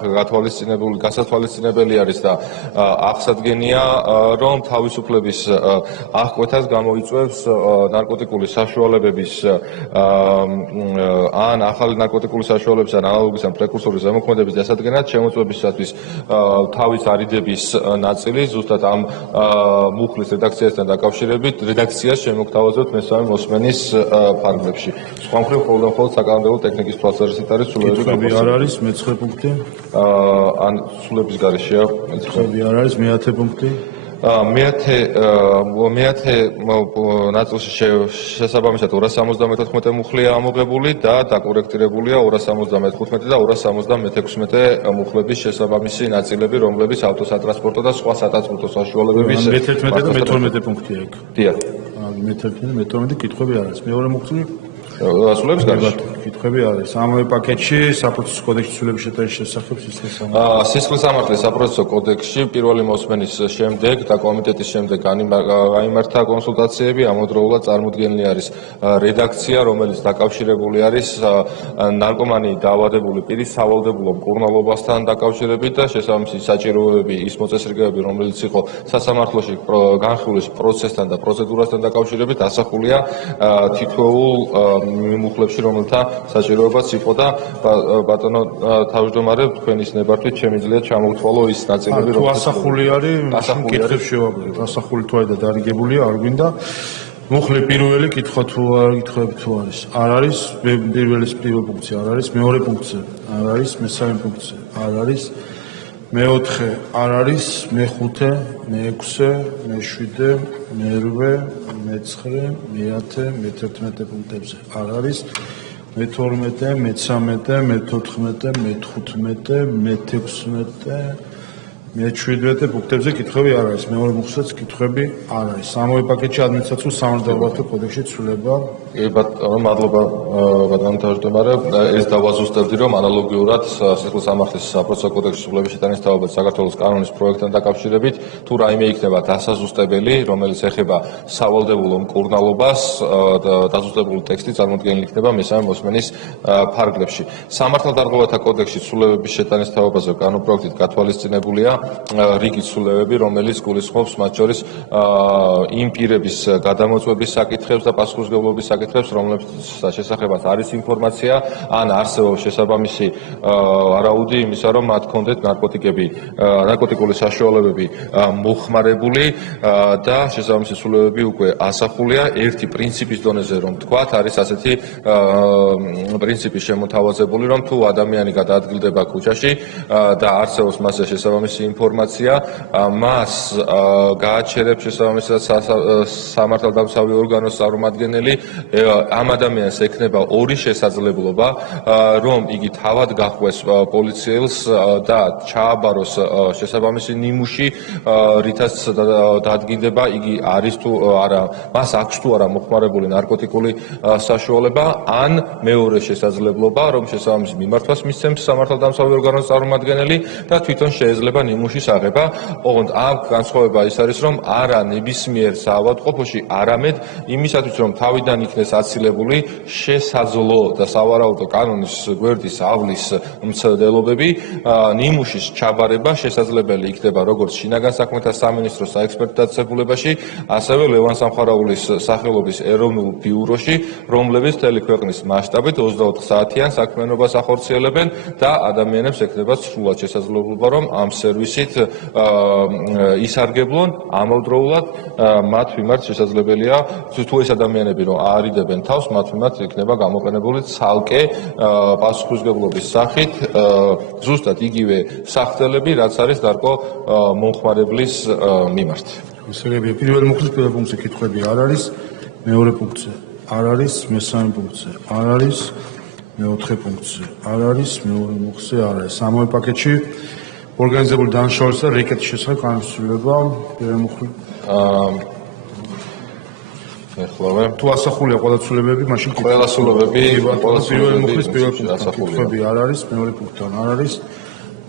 გასათვალისწინებელი არის და აღსადგენია, რომ თავისუფლების აღკვეთას გამოიწვევს ნარკოტიკული საშუალებების ან ახალი ნარკოტიკული საშუალებების ან ანალოგის ან პრეკურსორის ზემოქმედების დასადგენად შემოწმებისათვის თავის არიდების ნაწილი ზუსტად ამ მუხლის რედაქციასთან დაკავშირებით რედაქციას შემოგთავაზებთ მესამე მოსმენის ფარგლებში. სხვა მხრივ მხოლოდ საკანონმდებლო ტექნიკის თვალსაზრისით არის ცვლილებები არ არის. მეცხრე პუნქტი. ან ცვლილების გარეშეა. ცვლილები არ არის. მეათე პუნქტი. მეათე ნაწილში შესაბამისად 274 მუხლია ამოღებული და დაკორექტირებულია 275 და 276 მუხლების შესაბამისი ნაწილები, რომლებიც ავტოსატრანსპორტო და სხვა სატრანსპორტო საშუალებების მე-11 და მე-12 პუნქტია იქ. დიახ. მე-11 კითხვები არ არის. მეორე მუხლი ასულებს გარშე. კითხვები არის. ამავე პაკეტში საპროცესო კოდექსის ცვლილების შეტანის შესახებ სისხლის სამართლის საპროცესო კოდექსში პირველი მოსმენის შემდეგ და კომიტეტის შემდეგ გაიმართა კონსულტაციები, ამავდროულად წარმოდგენილი არის რედაქცია, რომელიც დაკავშირებული არის ნარკომანიით დაავადებული პირის სავალდებულო მკურნალობასთან დაკავშირებით და შესაბამისი საჭიროებები, ის მოწესრიგებები, რომელიც იყო სასამართლოში განხილვის პროცესთან და პროცედურასთან დაკავშირებით, ასახულია თითოეულ მიმუხლებში, რომელთა საჭიროებაც იყო და ბატონო თავმჯდომარე, თქვენის ნებართვით შემიძლია ჩამოვთვალო ის ნაწილები, რომელიც ასახული არის, კითხვებს შევაბეროთ. ასახული თუ არა და დარიგებულია, არ გვინდა. მუხლი პირველი კითხვა თუ არის. არ არის პირველი პუნქტი, არ არის მეორე პუნქტი, არ არის მესამე პუნქტი, არ არის მეოთხე, არ არის მეხუთე, მეექვსე, მეშვიდე, მერვე, მეცხრე, მე-10, მე-11 პუნქტებზე. არ არის მე-12, მე-13, მე-14, მე-15, მე-16, მე-17 პუნქტებზე კითხვები არ არის. მეორე მუხლსაც კითხვები არ არის. ამავე პაკეტში ადმინისტრაციულ სამართალდამცავ კოდექსში ცვლილება. მადლობა ბატონო თავმჯდომარე. ეს დავაზუსტებდი, რომ ანალოგიურად სისხლის სამართლის საპროცესო კოდექსის ცვლილების შეტანის თავობად საქართველოს კანონის პროექტთან დაკავშირებით, თუ რაიმე იქნება დასაზუსტებელი, რომელიც ეხება სავალდებულო მკურნალობას, დაზუსტებული ტექსტი წარმოდგენილი იქნება მესამე მოსმენის ფარგლებში. სამართალდამცავთა კოდექსში ცვლილების შეტანის თავობაზე კანონპროექტით გათვალისწინებულია რიგი ცვლილებები, რომელიც გულისხმობს მათ შორის იმ პირების გადამოწვევის საკითხებს და პასუხისმგებლობის საკითხებს, რომლებიც შესახებაც არის ინფორმაცია, ან არსებობს შესაბამისი არაუდი იმისა, რომ მათ ჰქონდეთ ნარკოტიკული საშუალებები მოხმარებული და შესაბამისი ცვლილებები უკვე ასახულია. ერთი პრინციპის დონეზე რომ თქვათ, არის ასეთი პრინციპი შემოთავაზებული, რომ თუ ადამიანი გადაადგილდება ქუჩაში და არსებობს მასზე შესაბამისი ინფორმაცია, მას გააჩერებს შესაბამისად სამართალდამცავი ორგანოს წარმომადგენელი, ამ ადამიანს ექნება ორი შესაძლებლობა, რომ იგი თავად გახვეს პოლიციელს და ჩააბაროს შესაბამისი ნიმუში, რითაც დადგინდება იგი არის თუ არა, მას აქვს თუ არა მოხმარებული ნარკოტიკული საშუალება, ან მეორე შესაძლებლობა, რომ შესაბამისი მიმართვას მისცემს სამართალდამცავი ორგანოს წარმომადგენელი და თვითონ შეიძლება ნიმუშის აღება. ოღონდ ამ განსხვავება ის არის, რომ არა ნებისმიერ საავადმყოფოში, არამედ იმისათვის, რომ თავიდან იქნეს აცილებული შესაძლო და სავარაუდო კანონის გვერდის ავლის მცდელობები, ნიმუშის ჩაბარება შესაძლებელი იქნება როგორც შინაგან საქმეთა სამინისტროს საექსპერტო დაწესებულებაში, ასევე ლევან სამხარაულის სახელობის ეროვნულ ბიუროში, რომლებიც მთელი ქვეყნის მასშტაბით 24 საათიან საქმიანობას ახორციელებენ და ადამიანებს ექნება სრულად შესაძლებლობა, რომ ამ სერვისით ისარგებლონ, ამავდროულად მათ მიმართ შესაძლებელია, თუ ეს ადამიანები რომ აარიდებენ თავს, მათ მიმართ იქნება გამოყენებული ცალკე პასუხისმგებლობის სახით ზუსტად იგივე სახდელები, რაც არის დარკო მომხმარებლის მიმართ. პირველი მუხლის პირველ პუნქტზე კითხვები არ არის, მეორე პუნქტზე არ არის, მესამე პუნქტზე არ არის, მეოთხე პუნქტზე არ არის, მეორე მუხლზე არ არის. ამავე პაკეტში ორგანიზებული დანაშაულისა და რეკეტის შესახებ კანონის ცვლილება. პირველი მუხლი ეხლავე თუ ასახულია ყველა ცვლილებები, მაშინ ყველა ცვლილებები პირველი მუხლის პირველ პუნქტში კითხვები არ არის, მეორე პუნქტთან არ არის,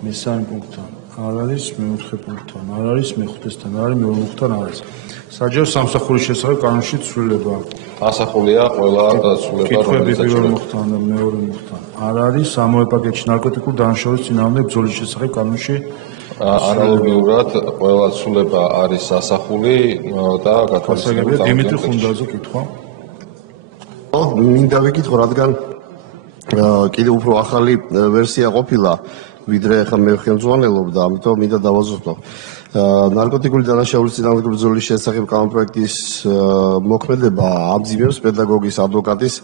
მესამე პუნქტთან არ არის, მეოთხე პუნქტთან არ არის, მეხუთესთან არ არის, მეორე პუნქტთან არ არის. საჯარო სამსახურის შესახებ კანონში ცვლილება. ასახულია ყველა ცვლილება, კითხვები პირველ მუხლთან და მეორე მუხლთან არ არის. ამავე პაკეტში ნარკოტიკული დანაშაულის წინააღმდეგ ბრძოლის შესახებ კანონში ანალოგიურად ყველა ცვლილება არის ასახული და გათვალისწინებულია. დიმიტრი ხუნდაძე კითხვა. მინდა ვიკითხო, რადგან კიდევ უფრო ახალი ვერსია ყოფილა, ვიდრე ახლა მე ხელმძღვანელობდა, ამიტომ მინდა დავაზუსტო. ნარკოტიკული დანაშაულის წინააღმდეგ ბრძოლის შესახებ კანონპროექტის მოქმედება ამძიმებს პედაგოგის, ადვოკატის,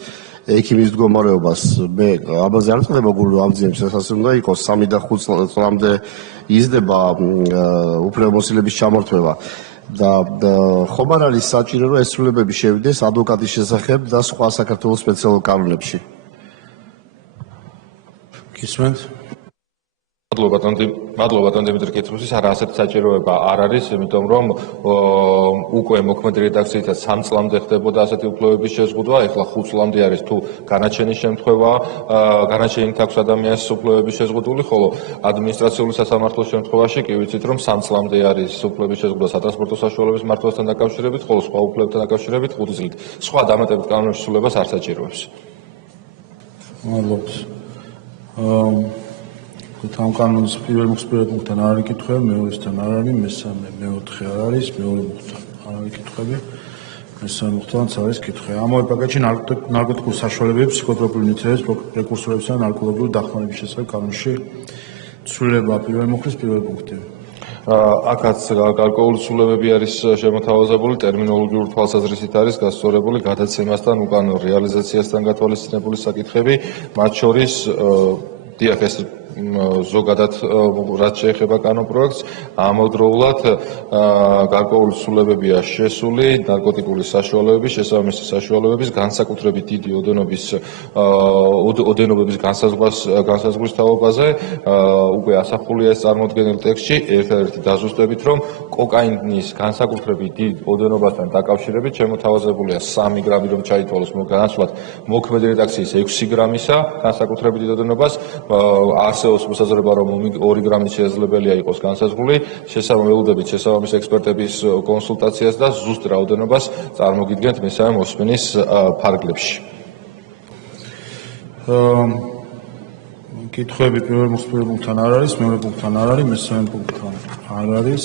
ექიმის მდგომარეობას. მე ამაზე არ ხდება გული ამძიმებს, ასე უნდა იყოს 3 და 5 წლამდე იზრდება უფლებამოსილების ჩამორთმევა. და ხომ არ არის საჭირო, რომ ეს ცვლილებები შევიდეს ადვოკატის შესახებ და სხვა საქართველოს სპეციალურ კანონებში? გისმენთ? მადლობა ბატონ დიმიტრი კითხვისთვის. არა, ასეთი საჭიროება არ არის, იმიტომ რომ უკვე მოქმედი რედაქციითაც 3 წლამდე ხდებოდა ასეთი უფლებების შეზღუდვა, ეხლა 5 წლამდე არის თუ განაჩენის შემთხვევა, განაჩენით აქვს ადამიანის უფლებების შეზღუდული, ხოლო ადმინისტრაციული სასამართლოს შემთხვევაში კი ვიცით რომ 3 წლამდე არის უფლების შეზღუდვა სატრანსპორტო საშუალებების მართვასთან დაკავშირებით, ხოლო სხვა უფლებებთან დაკავშირებით 5 წლით. სხვა დამატებით კანონებში ცვლილებას არ საჭიროებს. მადლობს. ამ კანონის პირველ მუხსპირებთან არ არის კითხვები, მეორესთან არ არის, მესამე, მეოთხე არ არის, მეორე მუხთან არ არის კითხვები, მესამე მუხთანაც არის კითხვები. ამავე პაკეტში ნარკოტიკული საშუალებები, ფსიქოტროპული ნივთიერების პრეკურსორებისა და ნარკოტიკული დახმარების შესახებ კანონში ცვლილება პირველ მუხლის პირველ პუნქტი. აქაც გარკვეული ცვლილებები არის შემოთავაზებული, ტერმინოლოგიური თვალსაზრისით არის გასწორებული გადაცემასთან უკან რეალიზაციასთან გათვალისწინებული საკითხები, მათ შორის დიახ ეს ზოგადად რაც შეეხება კანონპროექტს, ამავდროულად გარკვეული ცვლილებებია შესული ნარკოტიკული საშუალებების, შესაბამისი საშუალებების განსაკუთრებით დიდი ოდენობების განსაზღვრის თაობაზე, უკვე ასახულია ეს წარმოდგენილ ტექსტში, ერთადერთი დაზუსტებით, რომ კოკაინის განსაკუთრებით დიდ ოდენობასთან დაკავშირებით შემოთავაზებულია 3 გრამი რომ ჩაითვალოს განაცვლად მოქმედი რედაქციის 6 გრამისა განსაკუთრებით დიდ ოდენობას, არსებობს მოსაზრება რომ 2 გრამის შესაძლებელია იყოს განსაზღვრული, ველოდებით შესაბამის ექსპერტების კონსულტაციას და ზუსტ რაოდენობას წარმოგიდგენთ მესამე მოსმენის ფარგლებში. კითხვები პირველ მუხსპირებთან არ არის, მეორე პუნქტთან არ არის, მესამე პუნქტთან არ არის,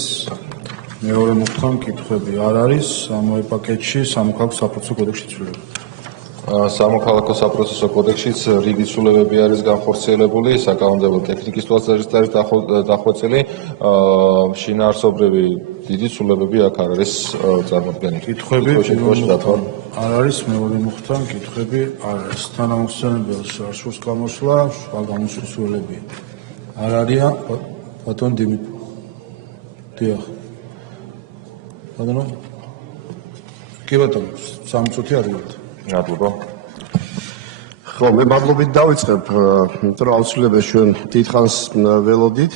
მეორე მუხტთან კითხვები არ არის, ამავე პაკეტში სამოქალაქო საპროცესო კოდექსში ცვლილება. სამოქალაქო საპროცესო კოდექსშიც რიგი ცვლილებები არის განხორციელებული, საკანონმდებლო ტექნიკის თვალსაზრისით არის დახვეწილი, შინაარსობრივი დიდი ცვლილებები აქ არ არის წარმოდგენილი. კითხვები არ არის, მეორე მუხტთან კითხვები არ არის. თანამოხსენებელს არ სურს გამოსვლა, სხვა გამოსვლელები არ არიან. ბატონ დიმიტრი. დიახ. ბატონო. კი ბატონო, 3 წუთი არის. მადლობა. ხო, მე მადლობით დავიწყებ, იმიტომ რომ აუცილებლად ჩვენ დიდხანს ველოდით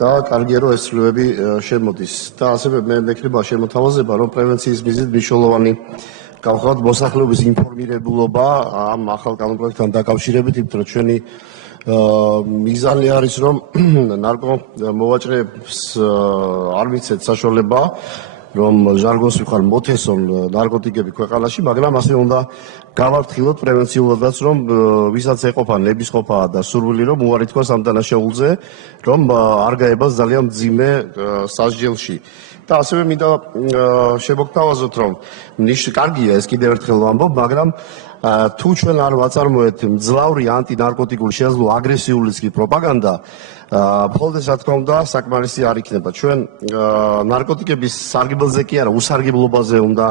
და კარგია რომ ეს ცვლილებები შემოდის. და ასევე მე მექნება შემოთავაზება, რომ პრევენციის მიზნით მნიშვნელოვანი გავხდათ მოსახლეობის ინფორმირებულობა ამ ახალ კანონპროექტთან დაკავშირებით, იმიტომ რომ ჩვენი მიზანი არის რომ ნარკომოვაჭრეებს არ მიცეთ საშუალება რომ ჟარგონს ვიხარ მოთესონ ნარკოტიკები ქვეყანაში, მაგრამ ასე უნდა გავაფრთხილოთ პრევენციულადაც, რომ ვისაც ეყოფა ნებისყოფა და სურვილი რომ უარი თქვას ამ დანაშაულზე, რომ არ გაებას ძალიან მძიმე სასჯელში. და ასევე მინდა შემოგთავაზოთ, რომ კარგია ეს კიდევ ერთხელ ვამბობ, მაგრამ თუ ჩვენ არ ვაწარმოეთ მძლავრი ანტინარკოტიკული შესაძლო აგრესიულიც კი პროპაგანდა, მხოლოდ რა თქმა უნდა საკმარისი არ იქნება. ჩვენ ნარკოტიკების სარგებლზე კი არა, უსარგებლობაზე უნდა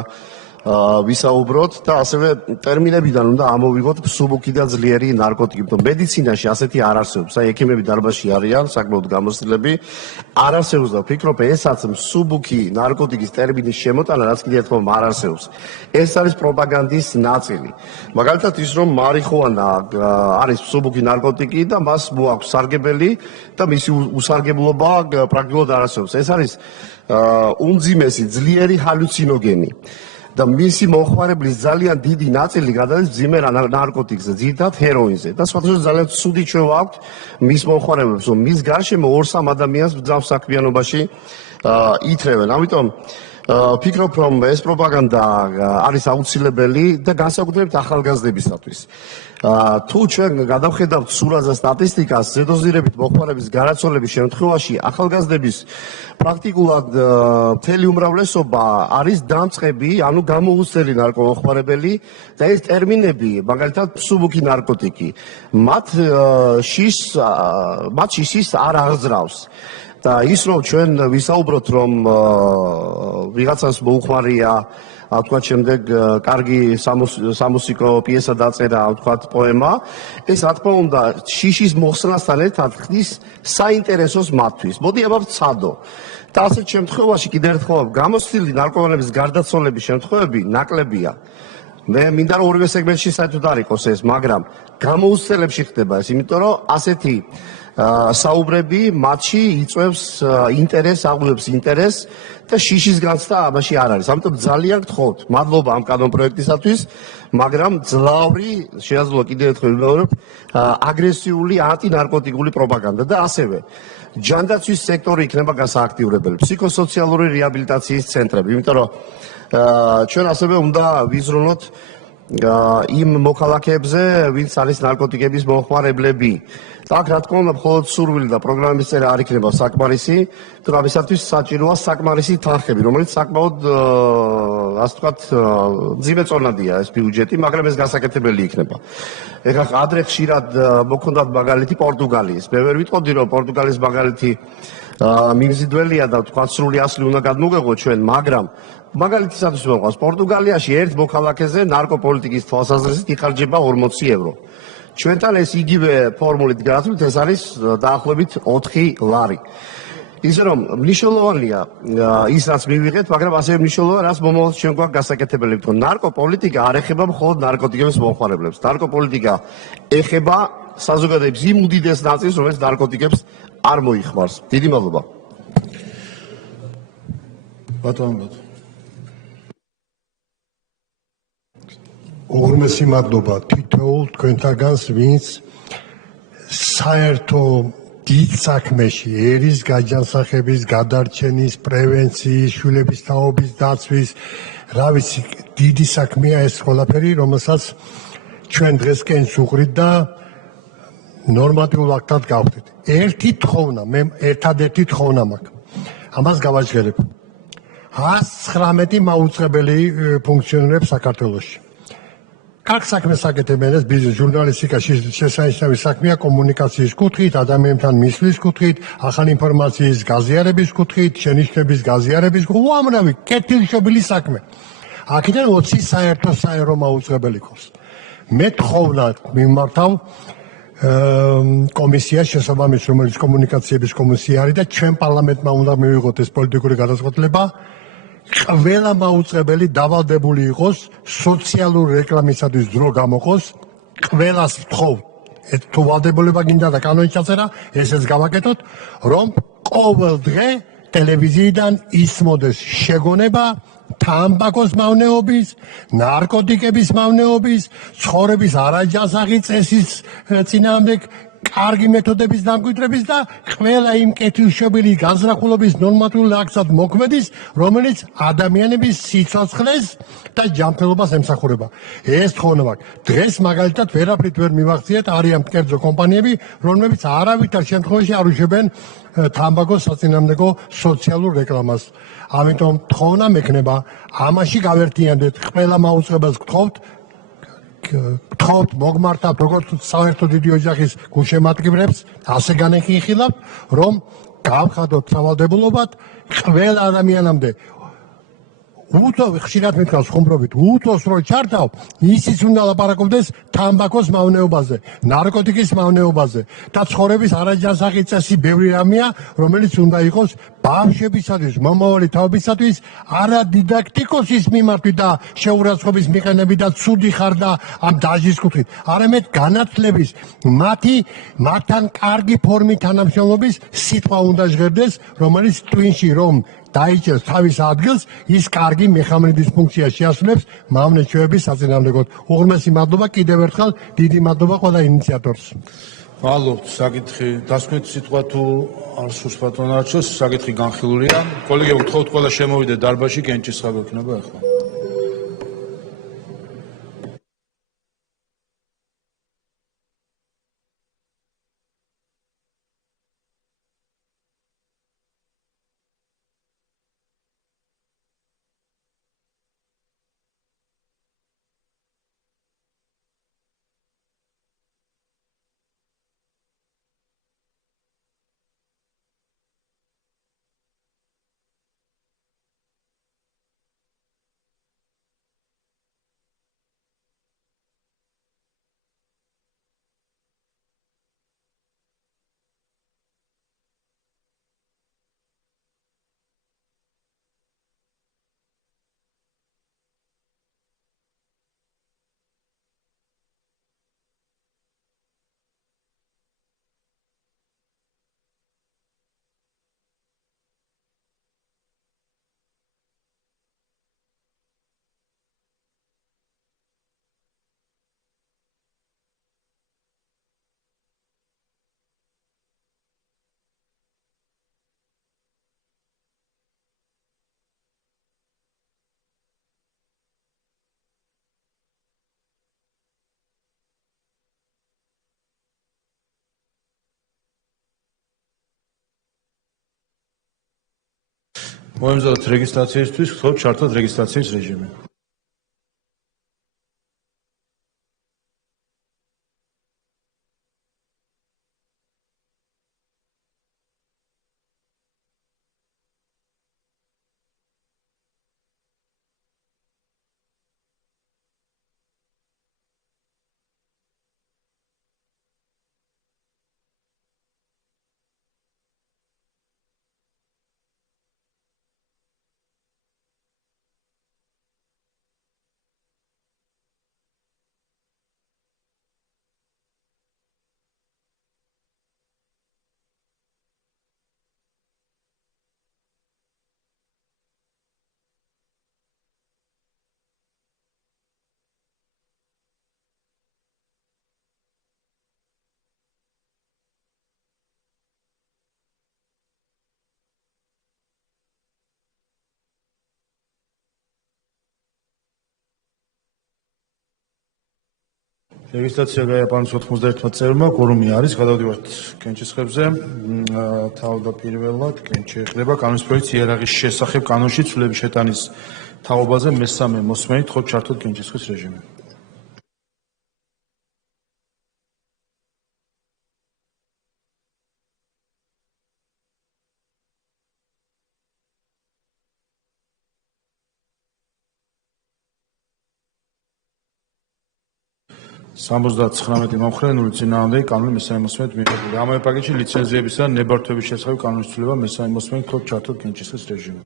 ვისაუბროთ და ასევე ტერმინებიდან უნდა ამოვიღოთ მსუბუქი და ძლიერი ნარკოტიკი. იმიტომ მედიცინაში ასეთი არ არსებობს. აი ექიმები დარბაზში არიან, საკმაოდ გამოცდილები. არ არსებობს და ვფიქრობ, ესაც მსუბუქი ნარკოტიკის ტერმინის შემოტანა, რაც კიდევ ერთხელ არ არსებობს. ეს არის პროპაგანდის ნაწილი. მაგალითად ის რომ მარიხუანა არის მსუბუქი ნარკოტიკი და მას მოაქვს სარგებელი და მისი უსარგებლობა პრაქტიკულად არ არსებობს. ეს არის უმძიმესი ძლიერი ჰალუცინოგენი. და მისი მოხმარებლის ძალიან დიდი ნაწილი გადადის მძიმე ნარკოტიკზე, ძირითადად ჰეროინზე. და სხვადასხვა ძალიან ცუდი ჩვევა აქვს მის მოხმარებებს, რომ მის გარშემო 2-3 ადამიანს ბრძანს საქმიანობაში ითრევენ. ამიტომ ვფიქრობ, რომ ეს პროპაგანდა არის აუცილებელი და განსაკუთრებით ახალგაზრდებისათვის. თუ ჩვენ გადავხედავთ სურათს და სტატისტიკას, ზედოზირებით მოხმარების გარაცვალების შემთხვევაში ახალგაზრდების პრაქტიკულად მთელი უმრავლესობა არის დამწყები, ანუ გამოუცდელი ნარკომოხმარებელი და ეს ტერმინები, მაგალითად მსუბუქი ნარკოტიკი, მათ შიშის არ აღძრავს. და ის რომ ჩვენ ვისაუბროთ რომ ვიღაცას მოუხმარია თქვათ შემდეგ კარგი სამუსიკო პიესა დაწერა თქვათ პოემა ეს რა თქმა უნდა შიშის მოხსნასთან ერთად ხდის საინტერესოს მათთვის. მოდი აბა ვცადო. და ასეთ შემთხვევაში კიდევ ერთხელ გამოცდილი ნარკომანების გარდაცვალების შემთხვევები ნაკლებია. მე მინდა რომ ორივე სეგმენტში საერთოდ არ იყოს ეს, მაგრამ გამოუცდელებში ხდება ეს, იმიტომ რომ ასეთი საუბრები მათში იწვევს ინტერესს, აღულებს ინტერესს და შიშის განცდა ამაში არ არის. ამიტომ ძალიან გთხოვთ, მადლობა ამ კანონპროექტისათვის, მაგრამ ძლავრი შეაძლოა კიდევ ერთხელ ვიმეორებ, აგრესიული ანტინარკოტიკული პროპაგანდა და ასევე ჯანდაცვის სექტორი იქნება გასააქტიურებელი, ფსიქოსოციალური რეაბილიტაციის ცენტრები, იმიტომ რომ ჩვენ ასევე უნდა ვიზრუნოთ იმ მოქალაქეებზე, ვინც არის ნარკოტიკების მომხმარებლები. აქ რა თქმა უნდა მხოლოდ სურვილი და პროგრამის წერა არ იქნება საკმარისი, თუ ამისათვის საჭიროა საკმარისი თანხები, რომელიც საკმაოდ ასე ვთქვათ ძიმეწონადია ეს ბიუჯეტი, მაგრამ ეს გასაკეთებელი იქნება. ეხლა ადრე ხშირად მოქონდათ მაგალითი პორტუგალიის. მე ვერ ვიტყოდი რომ პორტუგალიის მაგალითი მიმზიდველია და თქვა სრული ასლი უნდა გადმოგეღოთ ჩვენ, მაგრამ მაგალითისათვის მოყვას პორტუგალიაში ერთ მოქალაქეზე ნარკოპოლიტიკის თვალსაზრისით იხარჯება 40 евро. ჩვენთან ეს იგივე ფორმულით გასვით ეს არის დაახლოებით 4 ლარი. ისე რომ მნიშვნელოვანია ის რაც მივიღეთ, მაგრამ ასევე მნიშვნელოვანია რაც მომავალში ჩვენ გვაქვს გასაკეთებელი, თქო ნარკოპოლიტიკა არ ეხება მხოლოდ ნარკოტიკების მომხმარებლებს. ნარკოპოლიტიკა ეხება საზოგადოების იმ უდიდეს ნაწილს, რომელიც ნარკოტიკებს არ მოიხმარს. დიდი მადლობა. ბატონო უღრმესი მადლობა თითოეულ თქვენთაგანს, ვინც საერთო დიდ საქმეში ერის გაჯანსაღების, გადარჩენის, პრევენციის, შვილების თაობის დაცვის, რა ვიცი, დიდი საქმეა ეს ყველაფერი, რომელსაც ჩვენ დღესკენ ვუყრით და ნორმატიულ აქტად გავხდით. ერთი თხოვნა, მე ერთადერთი თხოვნა მაქვს. ამას გავაჟღერებ. 119 მაუწყებელი ფუნქციონირებს საქართველოში. კარგ საქმეს აკეთებენ ეს ბიზნეს ჟურნალისტიკა შესანიშნავი საქმეა კომუნიკაციის კუთხით, ადამიანთან მისვლის კუთხით, ახალი ინფორმაციის გაზიარების კუთხით, შენიშვნების გაზიარების უამრავი კეთილშობილი საქმე. აქედან 20 საერთო მაუწყებელი ყავს. მე თხოვნა მიმართავ კომისიას შესაბამის, რომელიც კომუნიკაციების კომისია არის და ჩვენ პარლამენტმა უნდა მივიღოთ ეს პოლიტიკური გადაწყვეტილება. ყველა მაუწყებელი დავალდებული იყოს სოციალური რეკლამისათვის დრო გამოყოს, ყველას ვთხოვ, თუ ვალდებულება გინდა და კანონის ჩაწერა, ესეც გავაკეთოთ, რომ ყოველ დღე ტელევიზიიდან ისმოდეს შეგონება თამბაქოს მავნეობის, ნარკოტიკების მავნეობის, ცხოვრების არაჯანსაღი წესის წინააღმდეგ კარგი მეთოდების დამკვიდრების და ყველა იმ კეთილშობილი განზრახულობის ნორმატიული აქტად მოქმედის, რომელიც ადამიანების სიცოცხლეს და ჯანმრთელობას ემსახურება. ეს თხოვნა მაქვს. დღეს მაგალითად ვერაფრით ვერ მივახციეთ, არიან კერძო კომპანიები, რომლებიც არავითარ შემთხვევაში არ უშვებენ თამბაქოს საწინააღმდეგო სოციალურ რეკლამას. ამიტომ თხოვნა მექნება, ამაში გავერთიანდეთ, ყველა მაუწყებელს გთხოვთ, მოგმართავთ როგორც საერთო დიდი ოჯახის გულშემატკივრებს, ასე განეხილავთ, რომ გავხადოთ სავალდებულობად ყველა ადამიანამდე. ხშირად მითხრავს ხუმრობით, უთოს რო ჩართავ, ისიც უნდა ლაპარაკობდეს თამბაქოს მავნეობაზე, ნარკოტიკის მავნეობაზე და ცხოვრების არაჯანსაღი წესი ბევრი რამეა, რომელიც უნდა იყოს ბავშვებისათვის, მომავალი თაობისათვის, არა დიდაქტიკოსის მიმართვით და შეურაცხყოფის მიყენებით და ცუდი ხარ და ამ დაჟის კუთხით, არამედ განათლების, მათთან კარგი ფორმით თანამშრომლობის სიტყვა უნდა ჟღერდეს, რომელიც ტვინში რომ დაიჭერს თავის ადგილს, ის კარგი მეხამრების ფუნქციას შეასრულებს მავნე ჩვეების საწინააღმდეგოდ. უღრმესი მადლობა კიდევ ერთხელ, დიდი მადლობა ყველა ინიციატორს. მადლობთ, საკითხი დასკვნითი სიტყვა თუ არ სურს ბატონო არჩევს, საკითხი განხილულია. კოლეგებო, გთხოვთ ყველა შემოვიდეთ დარბაზში, კენჭის ხა გვექნება ახლა. მოემზადოთ რეგისტრაციისთვის, გთხოვთ ჩართოთ რეგისტრაციის რეჟიმი. რეგისტრაცია გაიაფანოს 91 წევრმა, კორუმი არის, გადავდივართ კენჭისყრებზე. თავდაპირველად კენჭი ეხება კანონის პროექტის იარაღის შესახებ კანონში ცვლილების შეტანის თაობაზე მესამე მოსმენით, გთხოვთ ჩართოთ კენჭისყრის რეჟიმი. $79 მომხრე, 0 წინააღმდეგი კანონი მესამე მოსმენით მიღებული. ამავე პაკეტში ლიცენზიებისა და ნებართვების შესახებ კანონის ცვლილება მესამე მოსმენით, გთხოვთ ჩართოთ კენჭისყრის რეჟიმი.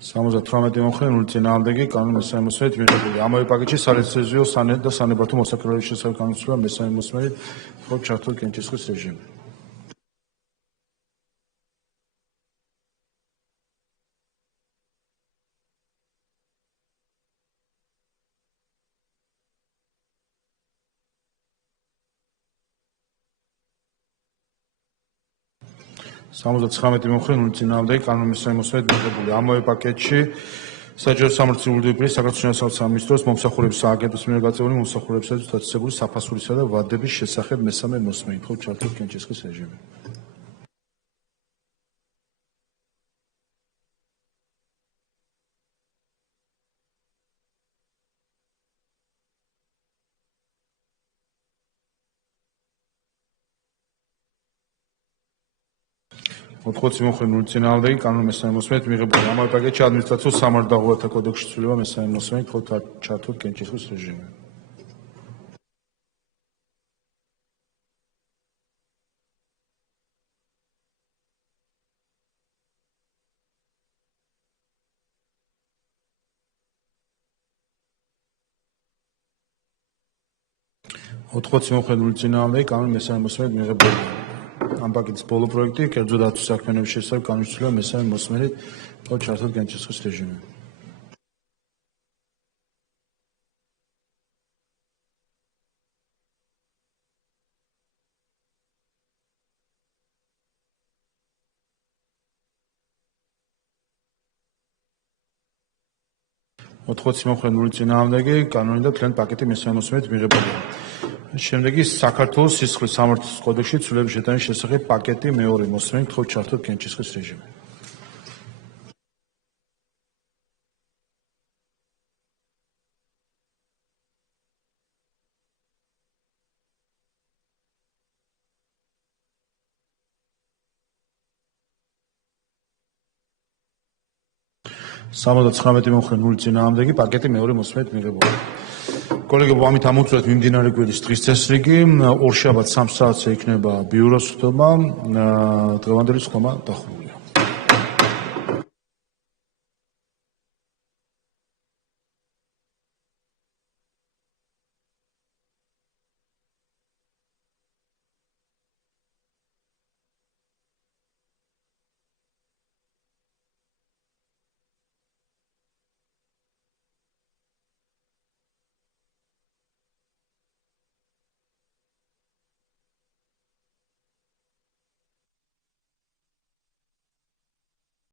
$78 მომხრე, 0 წინააღმდეგი კანონი მესამე მოსმენით მიღებული. ამავე პაკეტში სალიცენზიო და სანებართვო მოსაკლებლების შესახებ კანონის ცვლილება მესამე მოსმენით, გთხოვთ ჩართოთ კენჭისყრის რეჟიმი. $79 მომხრე, 0 წინააღმდეგი კანონი მესამე მოსმენით მიღებული. ამავე პაკეტში საჯარო სამართლის უდიდეს საქართველოს სამინისტროს მომსახურების სააგენტოს მიერ გაწეული მომსახურებისათვის დაწესებული საფასურისა და ვადების შესახებ მესამე მოსმენით, გთხოვთ ჩართოთ კენჭისყრის რეჟიმი. $80 მომხრე, 0 წინააღმდეგი კანონი მესამე მოსმენით მიღებული. ამავე პაკეტში ადმინისტრაციულ სამართალდაღუათთა კოდექსში ცვლილება მესამე მოსმენით, გთხოვთ ჩართოთ კენჭისყრის რეჟიმი. $80 მომხრე, 0 წინააღმდეგი კანონი მესამე მოსმენით მიღებული. ამ პაკეტის ბოლო პროექტი კერძო დაცვის საქმიანობის შესახებ კანონის ცვლილება მესამე მოსმენით, გთხოვთ ჩართოთ კენჭისყრის რეჟიმი. $80 მომხრე, 0 წინააღმდეგი კანონი და თლიანი პაკეტი მესამე მოსმენით მიღებული. შემდეგი საქართველოს სისხლის სამართლის კოდექსში ცვლილების შეტანის შესახებ პაკეტი მეორე მოსმენით, გთხოვთ ჩართოთ კენჭისყრის რეჟიმი. $79 მომხრე, 0 წინააღმდეგი პაკეტი მეორე მოსმენით მიღებული. კოლეგებო, ამით ამოვწურეთ მიმდინარე კვირის დღის წესრიგი. ორშაბათს 3 საათზე იქნება ბიუროს ხდომა. დღევანდელი სხდომა დახურა.